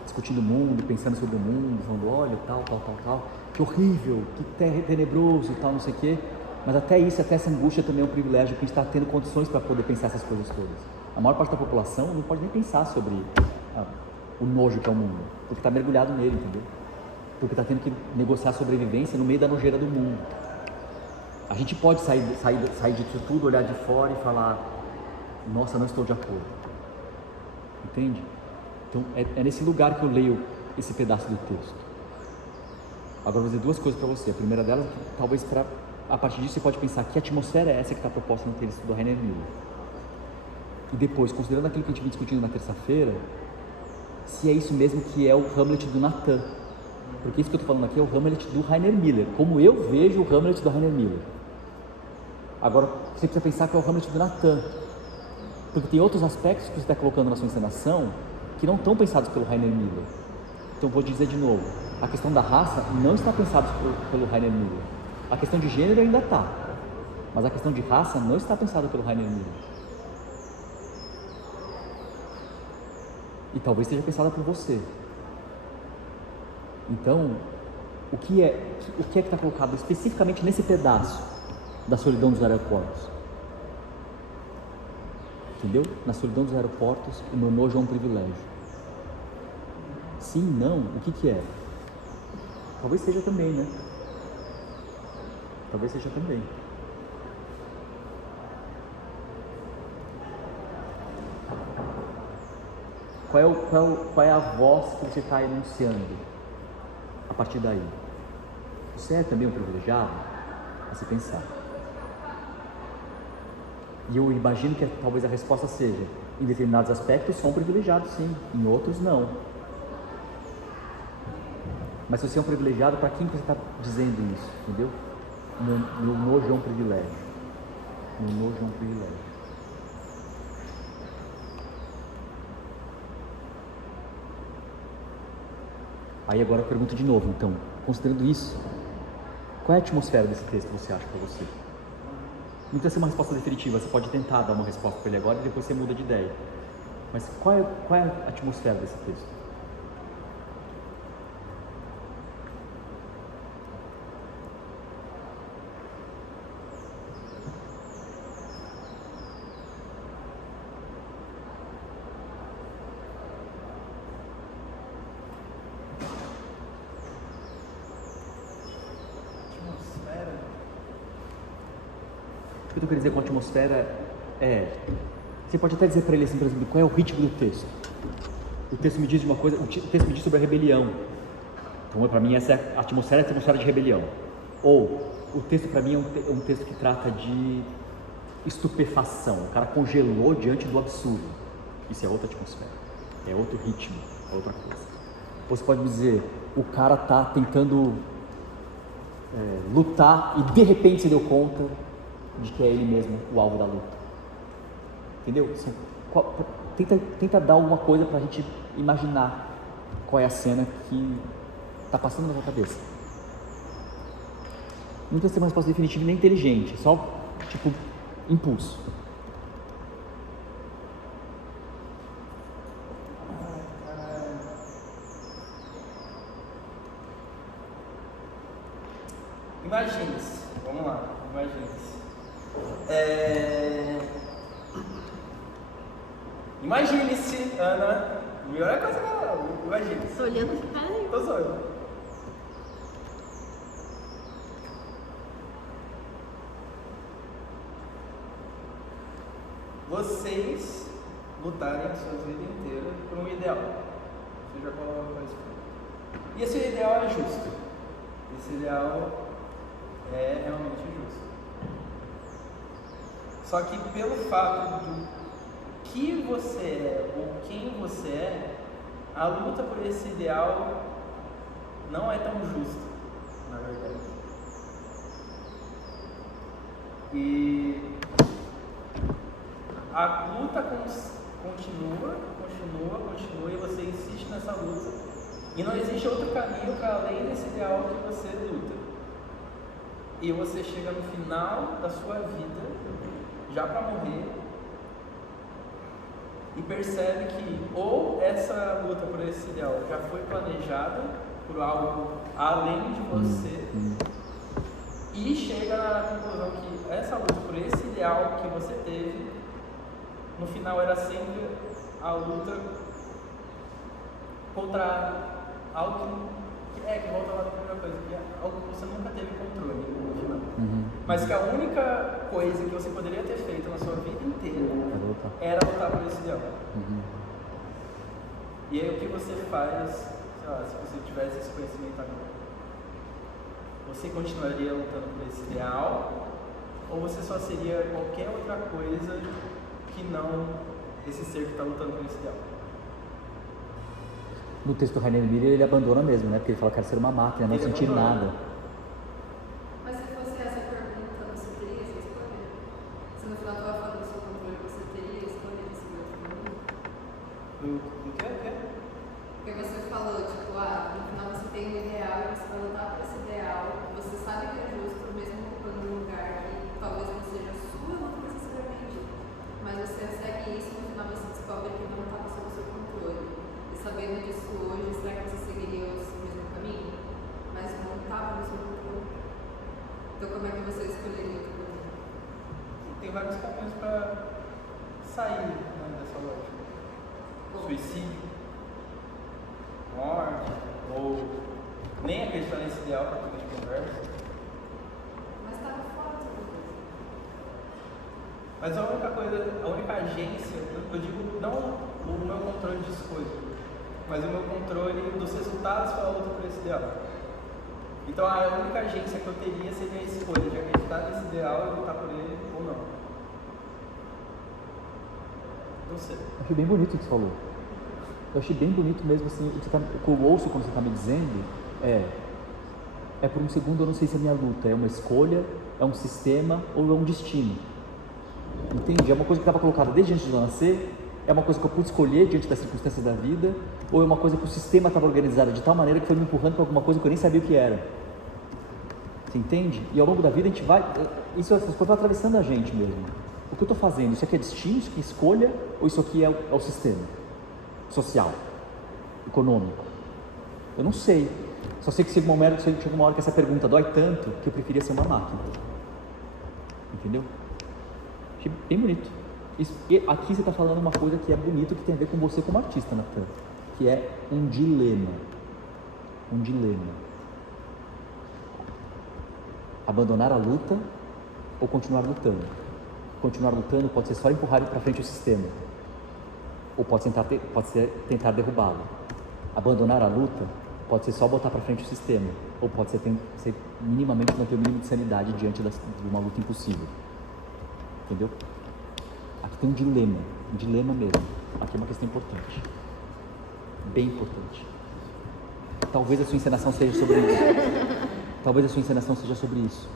Discutindo o mundo, pensando sobre o mundo, falando, olha, tal, que horrível, que tenebroso e tal, não sei o quê. Mas até isso, até essa angústia também é um privilégio, porque a gente está tendo condições para poder pensar essas coisas todas. A maior parte da população não pode nem pensar sobre o nojo que é o mundo, porque está mergulhado nele, entendeu? Porque está tendo que negociar a sobrevivência no meio da nojeira do mundo. A gente pode sair disso tudo, olhar de fora e falar, nossa, não estou de acordo. Entende? Então é nesse lugar que eu leio esse pedaço do texto. Agora eu vou dizer duas coisas para você. A primeira delas, talvez a partir disso você pode pensar que atmosfera é essa que está proposta no texto do Rainer Miller. E depois, considerando aquilo que a gente vem discutindo na terça-feira, se é isso mesmo que é o Hamlet do Natan. Porque isso que eu estou falando aqui é o Hamlet do Rainer Miller, como eu vejo o Hamlet do Rainer Miller. Agora, você precisa pensar que é o Hamlet do Natan, porque tem outros aspectos que você está colocando na sua encenação que não estão pensados pelo Rainer Miller. Então, vou dizer de novo, a questão da raça não está pensada pelo Rainer Miller. A questão de gênero ainda está, mas a questão de raça não está pensada pelo Rainer Miller. E talvez seja pensada por você. Então, o que é que está colocado especificamente nesse pedaço da solidão dos aeroportos? Entendeu? Na solidão dos aeroportos, o meu nojo é um privilégio. Sim, não, o que é? Talvez seja também, né? Talvez seja também. Qual é a voz que você está enunciando a partir daí? Você é também um privilegiado? A se pensar. E eu imagino que talvez a resposta seja, em determinados aspectos sou um privilegiado sim, em outros não. Mas se você é um privilegiado, para quem você está dizendo isso? Entendeu? Meu nojo é um privilégio. Meu nojo é um privilégio. Aí agora eu pergunto de novo, então, considerando isso, qual é a atmosfera desse texto, você acha, para você? Não precisa ser uma resposta definitiva, você pode tentar dar uma resposta para ele agora e depois você muda de ideia. Mas qual é a atmosfera desse texto? O que eu quero dizer com atmosfera você pode até dizer para ele assim, por exemplo, qual é o ritmo do texto. O texto me diz de uma coisa, o texto me diz sobre a rebelião. Então, para mim, essa é a atmosfera de rebelião. Ou, o texto para mim é um texto que trata de estupefação. O cara congelou diante do absurdo. Isso é outra atmosfera, é outro ritmo, é outra coisa. Ou você pode dizer, o cara está tentando lutar e de repente se deu conta de que é ele mesmo o alvo da luta. Entendeu? Tenta dar alguma coisa pra gente imaginar qual é a cena que tá passando na sua cabeça. Não precisa ter uma resposta definitiva nem inteligente, só tipo impulso. Imagine-se, vamos lá, imagine-se. Imagine-se, Ana, melhor coisa que ela, imagine-se. Tô olhando esse cara aí. Tô zoando. Vocês lutarem a sua vida inteira por um ideal, seja qual for. E esse ideal é justo. Esse ideal é realmente justo. Só que pelo fato do que você é ou quem você é, a luta por esse ideal não é tão justa, na verdade. E a luta continua e você insiste nessa luta. E não existe outro caminho para além desse ideal que você luta. E você chega no final da sua vida, já para morrer, e percebe que ou essa luta por esse ideal já foi planejada por algo além de você, e chega na conclusão que essa luta por esse ideal que você teve, no final era sempre a luta contra algo que volta lá na primeira coisa, que é algo que você nunca teve controle no final. Mas que a única coisa que você poderia ter feito na sua vida inteira era lutar por esse ideal. E aí o que você faz, sei lá, se você tivesse esse conhecimento agora? Você continuaria lutando por esse ideal? Ou você só seria qualquer outra coisa que não esse ser que está lutando por esse ideal? No texto do Rainer Miller ele abandona mesmo, né? Porque ele fala que quer ser uma máquina, não Ele sentir abandona. nada. Mas se fosse essa pergunta, você teria essa escolha? Se no final estava falando do seu controle, você teria escolhido esse outro caminho? Do que? Porque você falou, tipo, no final você tem um ideal e você vai lutar por esse ideal, você sabe que é justo, mesmo ocupando um lugar que talvez não seja sua luta necessariamente, mas você segue isso e no final você descobre que não estava sob o seu controle. E sabendo disso hoje, será que você seguiria o mesmo caminho? Mas não estava no seu controle. Então como é que você escolheria o caminho? Tem vários caminhos para sair, né, dessa lógica. Suicídio, morte, ou nem acreditar nesse ideal para começo de conversa. Mas estava fora do seu controle. Mas a única agência, eu digo não o meu controle de escolha, mas o meu controle dos resultados pela luta por esse ideal. Então a única agência que eu teria seria a escolha de acreditar nesse ideal e lutar por ele ou não. Não sei. Achei bem bonito o que você falou. Eu achei bem bonito mesmo assim. O que eu ouço quando você está me dizendo é por um segundo eu não sei se a minha luta é uma escolha, é um sistema ou é um destino. Entende? É uma coisa que estava colocada desde antes de eu nascer, é uma coisa que eu pude escolher diante das circunstâncias da vida, ou é uma coisa que o sistema estava organizado de tal maneira que foi me empurrando para alguma coisa que eu nem sabia o que era. Você entende? E ao longo da vida a gente vai... essas coisas vão atravessando a gente mesmo. O que eu estou fazendo? Isso aqui é destino? Isso aqui é escolha? Ou isso aqui é o sistema? Social? Econômico? Eu não sei. Só sei que chega uma hora que essa pergunta dói tanto que eu preferia ser uma máquina. Entendeu? Achei bem bonito. E aqui você está falando uma coisa que é bonito, que tem a ver com você como artista, Natan, que é um dilema. Um dilema. Abandonar a luta ou continuar lutando? Continuar lutando pode ser só empurrar para frente o sistema, ou pode ser tentar derrubá-lo. Abandonar a luta pode ser só botar para frente o sistema, ou pode ser minimamente manter o mínimo de sanidade diante de uma luta impossível. Entendeu? Aqui tem um dilema mesmo. Aqui é uma questão importante, bem importante. Talvez a sua encenação seja sobre isso. Talvez a sua encenação seja sobre isso.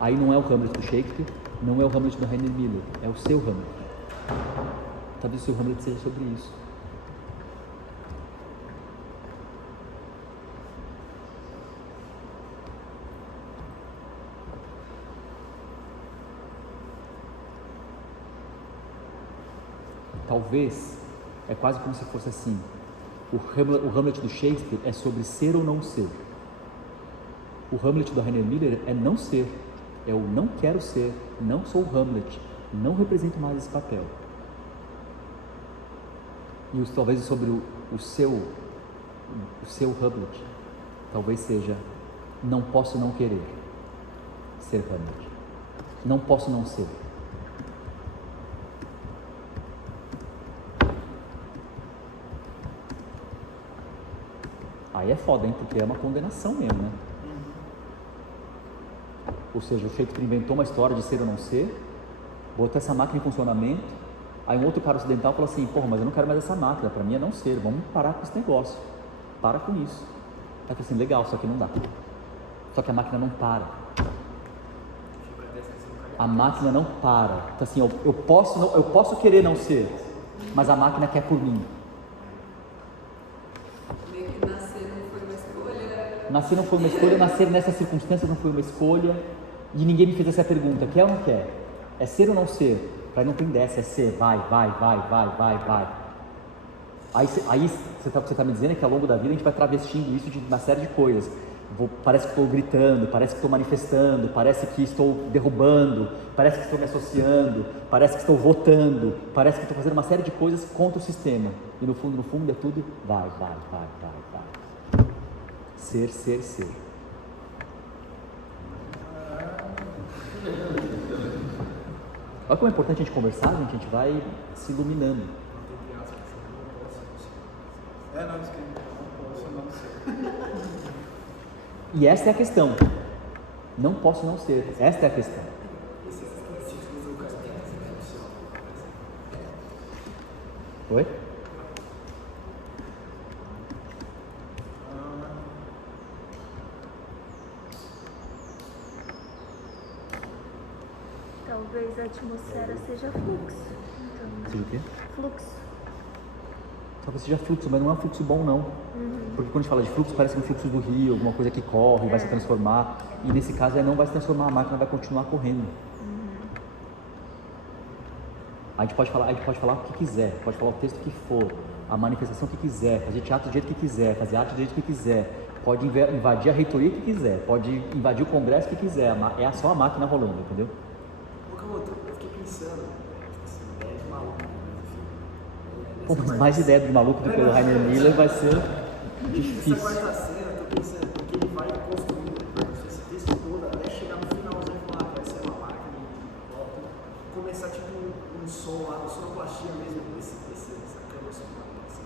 Aí não é o Hamlet do Shakespeare, Não é o Hamlet do Rainer Miller, é o seu Hamlet. Talvez o seu Hamlet seja sobre isso. Talvez, é quase como se fosse assim, o Hamlet do Shakespeare é sobre ser ou não ser. O Hamlet do Rainer Miller é não ser, é o não quero ser, não sou o Hamlet, não represento mais esse papel. E talvez sobre o seu Hamlet, talvez seja, não posso não querer ser Hamlet, não posso não ser. Aí é foda, hein? Porque é uma condenação mesmo, né? Ou seja, o Shakespeare inventou uma história de ser ou não ser, botou essa máquina em funcionamento, aí um outro cara ocidental falou assim, porra, mas eu não quero mais essa máquina, pra mim é não ser, vamos parar com esse negócio, para com isso. Aí falou assim, legal, só que não dá. Só que a máquina não para. A máquina não para. Então assim, eu posso querer não ser, mas a máquina quer por mim. Nascer não foi uma escolha, nascer nessas circunstâncias não foi uma escolha, e ninguém me fez essa pergunta, quer ou não quer? É ser ou não ser? Aí não tem dessa, é ser, vai. Aí você tá me dizendo que ao longo da vida a gente vai travestindo isso de uma série de coisas. Parece que estou gritando, parece que estou manifestando, parece que estou derrubando, parece que estou me associando, parece que estou votando, parece que estou fazendo uma série de coisas contra o sistema. E no fundo é tudo vai. Ser. Olha como é importante a gente conversar, gente, a gente vai se iluminando. Não, isso que não posso não ser. E esta é a questão. Não posso não ser. Esta é a questão. Oi? Talvez a atmosfera seja fluxo. Então, Seja o quê? fluxo. Talvez seja fluxo, mas não é um fluxo bom não. Porque quando a gente fala de fluxo, parece um fluxo do rio, alguma coisa que corre, vai se transformar. E nesse caso não vai se transformar, a máquina vai continuar correndo. A gente pode falar o que quiser, pode falar o texto que for, a manifestação que quiser, fazer teatro do jeito que quiser, fazer arte do jeito que quiser, pode invadir a reitoria que quiser, pode invadir o congresso que quiser, é só a máquina rolando, entendeu? Eu fiquei pensando, assim, ideia de maluco, Pô, mas mais ideia de maluco do que o Rainer Miller vai ser difícil. Nessa quarta cena, eu tô pensando, porque ele vai construindo esse texto todo até chegar no finalzinho e falar que vai ser uma máquina e volta. Começar tipo um som lá, sonoplastia mesmo, essa câmera sonora, assim,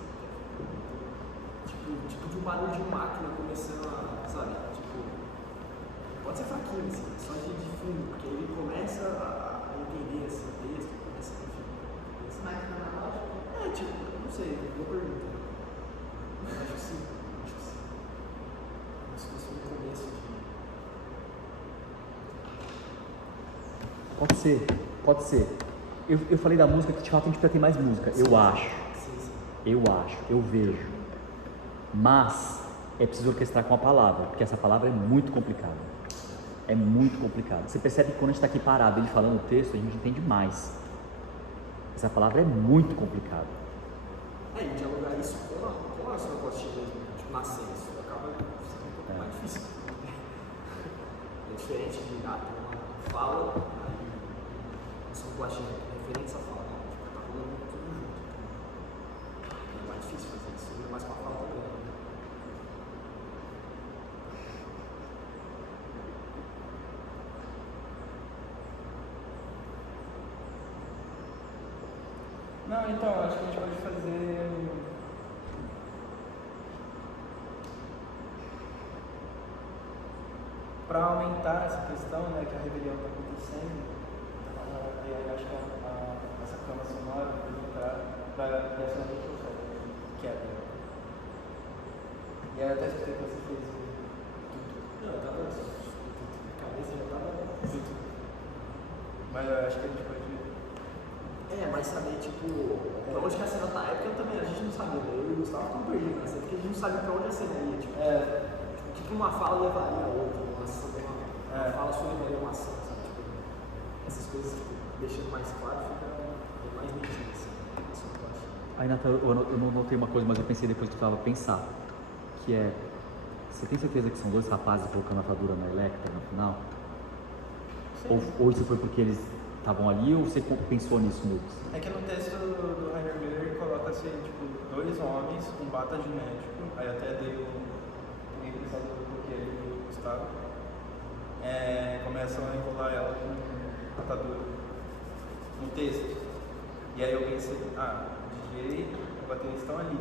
tipo de um barulho de máquina começando a, sabe, tipo, pode ser fraquinho assim, só de fundo, porque ele começa a entender esse texto, começa a enfim. Máquina analógica? Tipo, não sei, boa pergunta. Acho que sim. Como se fosse um começo de... Pode ser. Eu falei da música que de fato a gente precisa ter mais música. Eu acho. Eu vejo. Mas é preciso orquestrar com a palavra, porque essa palavra é muito complicada. Você percebe que quando a gente está aqui parado, ele falando o texto, a gente entende mais. Essa palavra é muito complicada. E dialogar isso com a sonoplastia mesmo, tipo, na cena, isso acaba sendo um pouco mais difícil. É diferente de ter uma fala, aí a sonoplastia referente a fala, né? Tipo, tá rolando tudo junto. É mais difícil fazer isso, ainda mais com a fala também. Não, então, acho que a gente pode fazer... Para aumentar essa questão, né, que a rebelião está acontecendo, e aí acho que essa cama sonora para essa quebra. E aí eu até escutei que você fez tudo. Não, eu tava... A cabeça já tava... Mas eu acho que a gente pode. Mas saber, tipo, pra onde que a cena tá. É porque também a gente não sabia, né? Eu e o Gustavo estamos perdidos na cena, porque a gente não sabia pra onde a cena ia. Tipo, o que uma fala levaria a outra, uma fala só levaria a uma ação, sabe? Tipo, essas coisas, tipo, deixando mais claro, fica mais nítido, assim. Isso eu acho. Aí, Nathan, eu não notei uma coisa, mas eu pensei depois que tu estava pensar, que é, você tem certeza que são dois rapazes colocando a atadura na Electra no final? Ou isso foi porque eles estavam ali, ou você pensou nisso neles? É que no texto do Rainer Miller coloca assim, tipo, dois homens com bata de médico, aí até dei o pensado porque ele e o Gustavo começam a enrolar ela com atadura no texto. E aí eu pensei, o DJ e o baterista estão ali.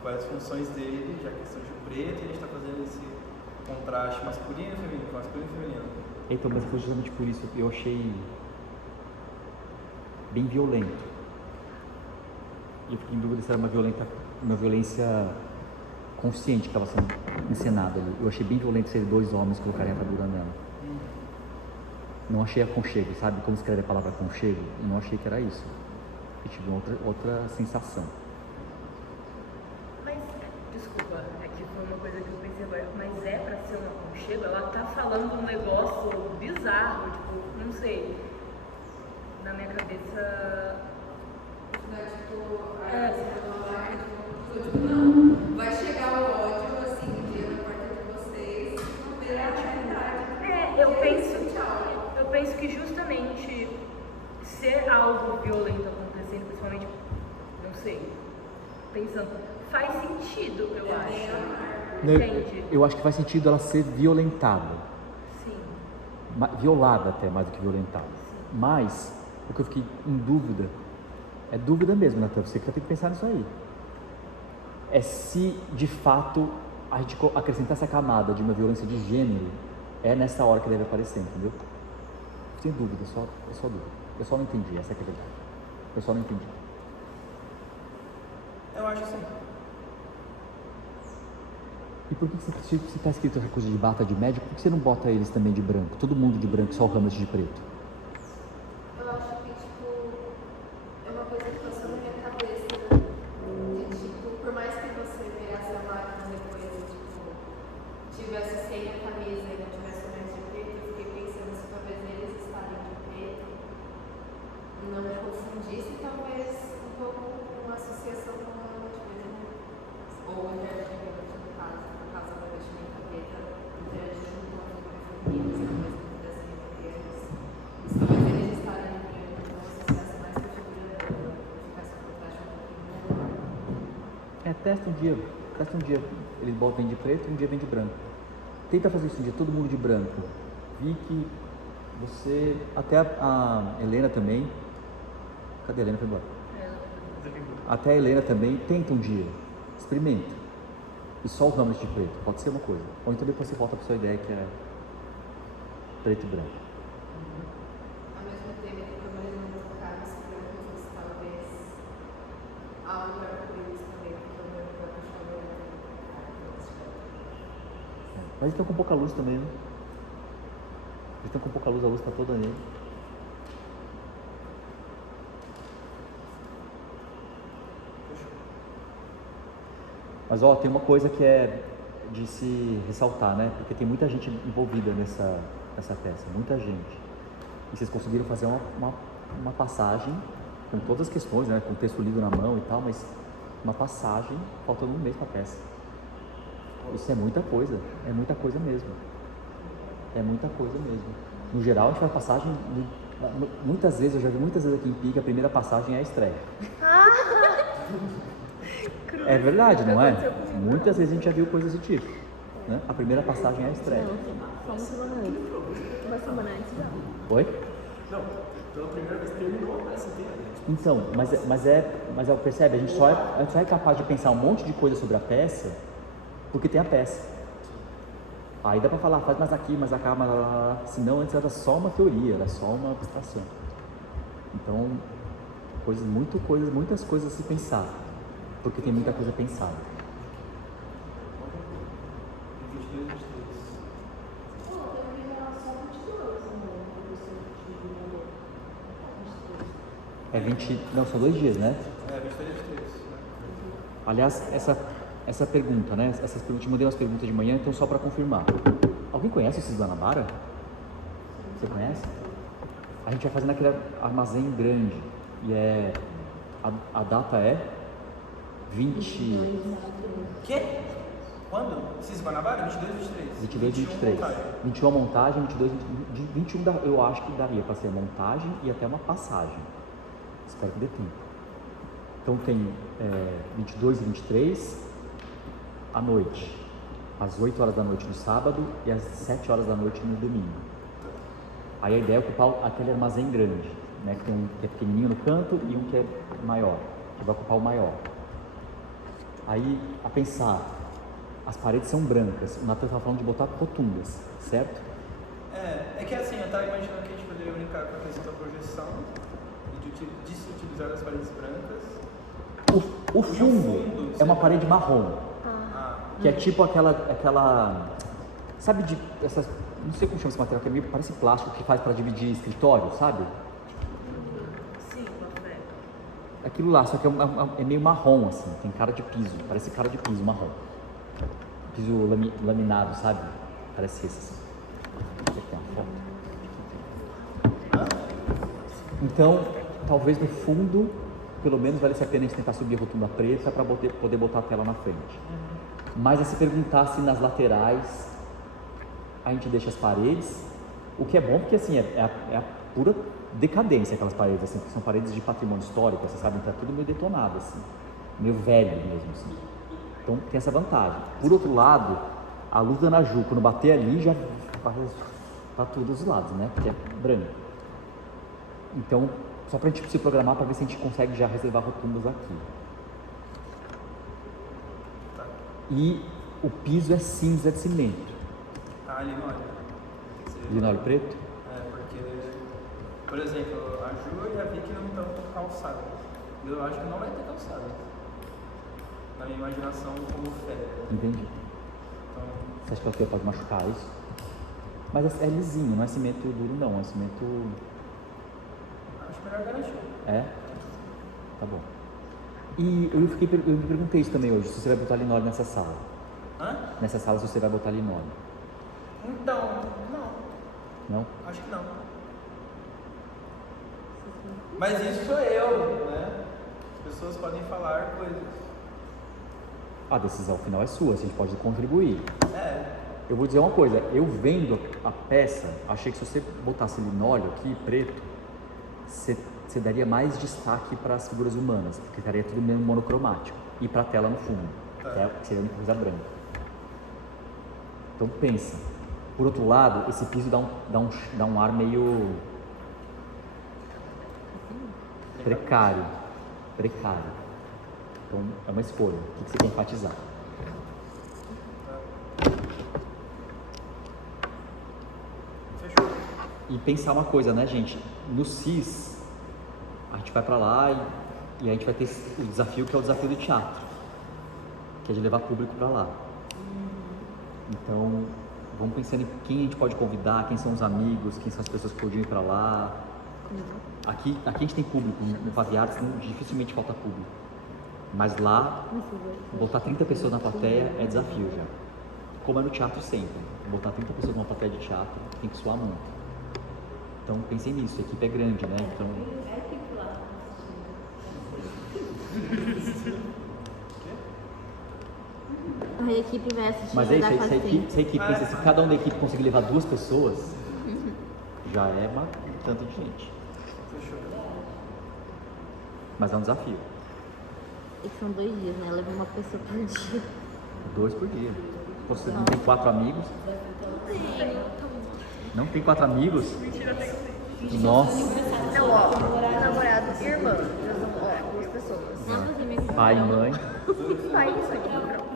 Quais as funções dele, já que são de preto, e a gente está fazendo esse contraste masculino e feminino, masculino e feminino. Então, mas foi justamente por isso que eu achei bem violento. E eu fiquei em dúvida se era uma violência consciente que estava sendo encenada ali. Eu achei bem violento ser dois homens colocarem a atadura nela. Não achei aconchego, sabe? Como escreve a palavra aconchego? Não achei que era isso. Eu tive outra sensação. Mas, desculpa, é que foi uma coisa que eu pensei agora, mas é pra ser um aconchego? Ela tá falando um negócio bizarro, tipo, não sei. Na minha cabeça. Não, vai chegar o ódio assim um dia na porta de vocês, não verá a realidade. Eu penso que justamente ser algo violento acontecendo, principalmente, não sei, pensando, faz sentido, eu acho. Entende? Eu acho que faz sentido ela ser violentada. Sim. Violada até, mais do que violentada. Mas, o que eu fiquei em dúvida, é dúvida mesmo, Nathan, você que vai ter que pensar nisso aí. É se, de fato, a gente acrescentar essa camada de uma violência de gênero, é nessa hora que deve aparecer, entendeu? Sem dúvida, é só dúvida. Eu só não entendi, essa que é a verdade. Eu só não entendi. Eu acho que sim. E por que se está escrito essa coisa de bata de médico, por que você não bota eles também de branco? Todo mundo de branco, só o Hamlet de preto? Eu acho que, tipo, é uma coisa que passou na minha cabeça, de, tipo, por mais que você virasse a máquina depois e, tipo, tivesse sem a camisa e não tivesse mais de preto, eu fiquei pensando se talvez eles estarem de preto não me confundisse, talvez um pouco uma associação com a vestimenta, ou interagindo no caso da vestimenta preta, interagindo com a figura feminina, talvez não pudessem entender isso. Talvez eles estarem de branco, então associasse mais com a figura dela, ficasse um contraste um pouquinho melhor. Testa um dia. Eles vêm de preto, um dia vem de branco. Tenta fazer isso um dia, todo mundo de branco. Vi que você, até a Helena também. Cadê a Helena? Foi embora. Até a Helena também, tenta um dia. Experimenta. E só o Hamlet de preto, pode ser uma coisa. Ou então depois você volta para sua ideia que é preto e branco. Ao mesmo tempo que como eles não tocaram esse branco, fosse talvez algo para arco-íris também, porque o meu branco chamou Mas eles estão com pouca luz também, né? Eles estão com pouca luz, a luz está toda nele. Mas tem uma coisa que é de se ressaltar, né? Porque tem muita gente envolvida nessa peça, muita gente. E vocês conseguiram fazer uma passagem com todas as questões, né? Com o texto lido na mão e tal, mas uma passagem faltando um mês para a peça. Isso é muita coisa mesmo. É muita coisa mesmo. No geral, a gente faz passagem, muitas vezes, eu já vi muitas vezes aqui em Pique, a primeira passagem é a estreia. É verdade, não é? Muitas vezes a gente já viu coisas desse tipo, né? A primeira passagem é a estreia. Só uma semana antes. Uma semana antes não. Oi? Não, pela primeira vez terminou a peça inteira. Então, mas percebe, a gente só é capaz de pensar um monte de coisa sobre a peça porque tem a peça. Aí dá pra falar, faz mais aqui, mais acá, mais lá. Senão antes era só uma teoria, era só uma abstração. Então, muitas coisas a se pensar, porque tem muita coisa pensada. 22, 23. Pô, eu vi só 22 no curso de É 20. Não, são 2 dias, né? É, 22 e 23. Né? Aliás, essa pergunta, né? Essas perguntas, eu mandei umas perguntas de manhã, então só para confirmar. Alguém conhece esses Guanabara? Você conhece? A gente vai fazer naquele armazém grande. E a data é 20. Quê? Quando? Esses Guanabara? 22 e 23? 22 e 23. 21 a montagem, 21 eu acho que daria para ser a montagem e até uma passagem. Espero que dê tempo. Então tem 22 e 23 à noite, às 8 horas da noite no sábado e às 7 horas da noite no domingo. Aí a ideia é ocupar aquele armazém grande, né? Que tem um que é pequenininho no canto e um que é maior, que vai ocupar o maior. Aí, a pensar, as paredes são brancas, o Nathan estava falando de botar rotundas, certo? É que assim, eu estava imaginando que a gente poderia brincar com a questão da projeção e de se utilizar as paredes brancas. O fundo é uma parede marrom, que é tipo aquela sabe de essas, não sei como chama esse material, que é meio, parece plástico, que faz para dividir escritório, sabe? Sim, café. Aquilo lá, só que é meio marrom assim, tem cara de piso, parece cara de piso marrom. Piso laminado, sabe? Parece esse. Aqui tem uma foto. Então, talvez no fundo, pelo menos valesse a pena a gente tentar subir a rotunda preta para poder botar a tela na frente. Mas se perguntasse nas laterais, a gente deixa as paredes, o que é bom porque assim, é a pura decadência aquelas paredes, assim, porque são paredes de patrimônio histórico, vocês sabem, tá tudo meio detonado, assim, meio velho mesmo, assim. Então tem essa vantagem. Por outro lado, a luz da Naju, quando bater ali, já vai para todos os lados, né? Porque é branco. Então, só para a gente se programar para ver se a gente consegue já reservar rotundas aqui. E o piso é cinza de cimento. Ah, linóleo. Linóleo preto? É, porque, por exemplo, a Ju e a Vicky não estão com calçadas. Eu acho que não vai ter calçada. Na minha imaginação, como fé. Entendi. Então, Você acha que a tua pode machucar isso? Mas é lisinho, não é cimento duro não, é cimento... acho melhor garantir. É? Tá bom. E eu me perguntei isso também hoje, se você vai botar linóleo nessa sala. Hã? Nessa sala se você vai botar linóleo. Então, não. Não? Acho que não. Mas isso sou eu, né? As pessoas podem falar coisas. A decisão final é sua, a gente pode contribuir. É. Eu vou dizer uma coisa, eu vendo a peça, achei que se você botasse linóleo aqui, preto, você daria mais destaque para as figuras humanas, porque estaria tudo mesmo monocromático, e para a tela no fundo, que seria uma coisa branca. Então pensa. Por outro lado, esse piso dá um ar meio precário. Então é uma escolha. O que você quer enfatizar? Fechou. E pensar uma coisa, né, gente? No CIS, a gente vai para lá e a gente vai ter o desafio que é o desafio do teatro, que é de levar público para lá. Então, vamos pensando em quem a gente pode convidar, quem são os amigos, quem são as pessoas que podiam ir para lá. Aqui a gente tem público, no Paviartes dificilmente falta público. Mas lá, botar 30 pessoas na plateia é desafio já. Como é no teatro sempre. Botar 30 pessoas numa plateia de teatro tem que suar muito. Então pensem nisso, a equipe é grande, né? Então... É a equipe lá. A equipe vai assistir. Mas é isso, se a equipe pensa, se cada um da equipe conseguir levar 2 pessoas, já é um tanto de gente. Fechou. Mas é um desafio. E que são 2 dias, né? Leva uma pessoa por dia. 2 por dia. Você não tem 4 amigos? Não tem 4 amigos? Nossa. Não, ó, namorado e irmã. Já são 2 pessoas. Novos amigos. Pai e mãe. Pai, isso aqui, pronto.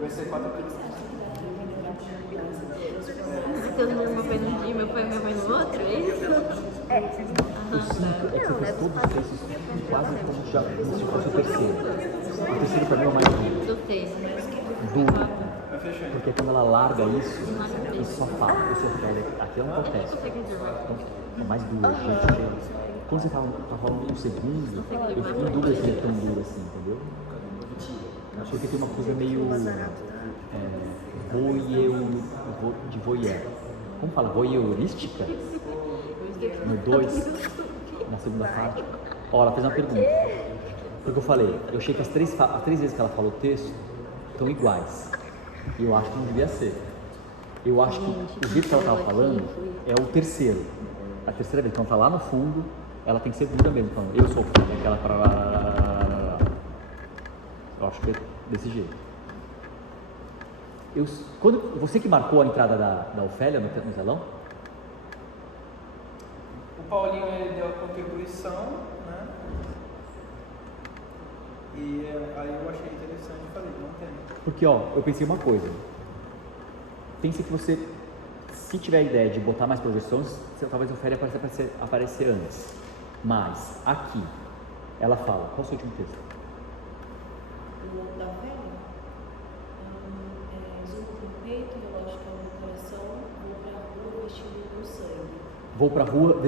Vai ser 4 pizzas. Então, meu irmão foi num dia, meu pai e minha mãe no outro, é isso? Os 5 é que você fez todos esses quase como se fosse o terceiro. O terceiro para mim é o mais duro. Do texto. Duro. Mas fechou. Porque quando ela larga isso só fala, eu sou Ofélia, aquilo não acontece. Então, é mais duro, gente. Quando você tá falando um segundo, eu fico em dúvida se ele é tão duro assim, entendeu? Porque tem uma coisa meio de voyeur. Como fala? Voyeurística? No 2, na segunda parte. Ó, ela fez uma pergunta. Porque eu falei, eu achei que as três vezes que ela falou o texto estão iguais. E eu acho que não devia ser. Eu acho que o jeito que ela estava falando é o terceiro. A terceira vez, quando ela tá lá no fundo, ela tem que ser dura mesmo. Falando, eu sou o filho, aquela para. Eu acho que é desse jeito. Você que marcou a entrada da Ofélia no telão? O Paulinho ele deu a contribuição, né? E aí eu achei interessante e falei, não tem. Porque, ó, eu pensei uma coisa. Pense que você, se tiver a ideia de botar mais projeções, talvez a Ofélia aparecer antes. Mas, aqui, ela fala, qual é o seu último texto? O da Ofélia? Zumbi no peito, relógio no coração, vou pra rua vestido com sangue. Vou pra rua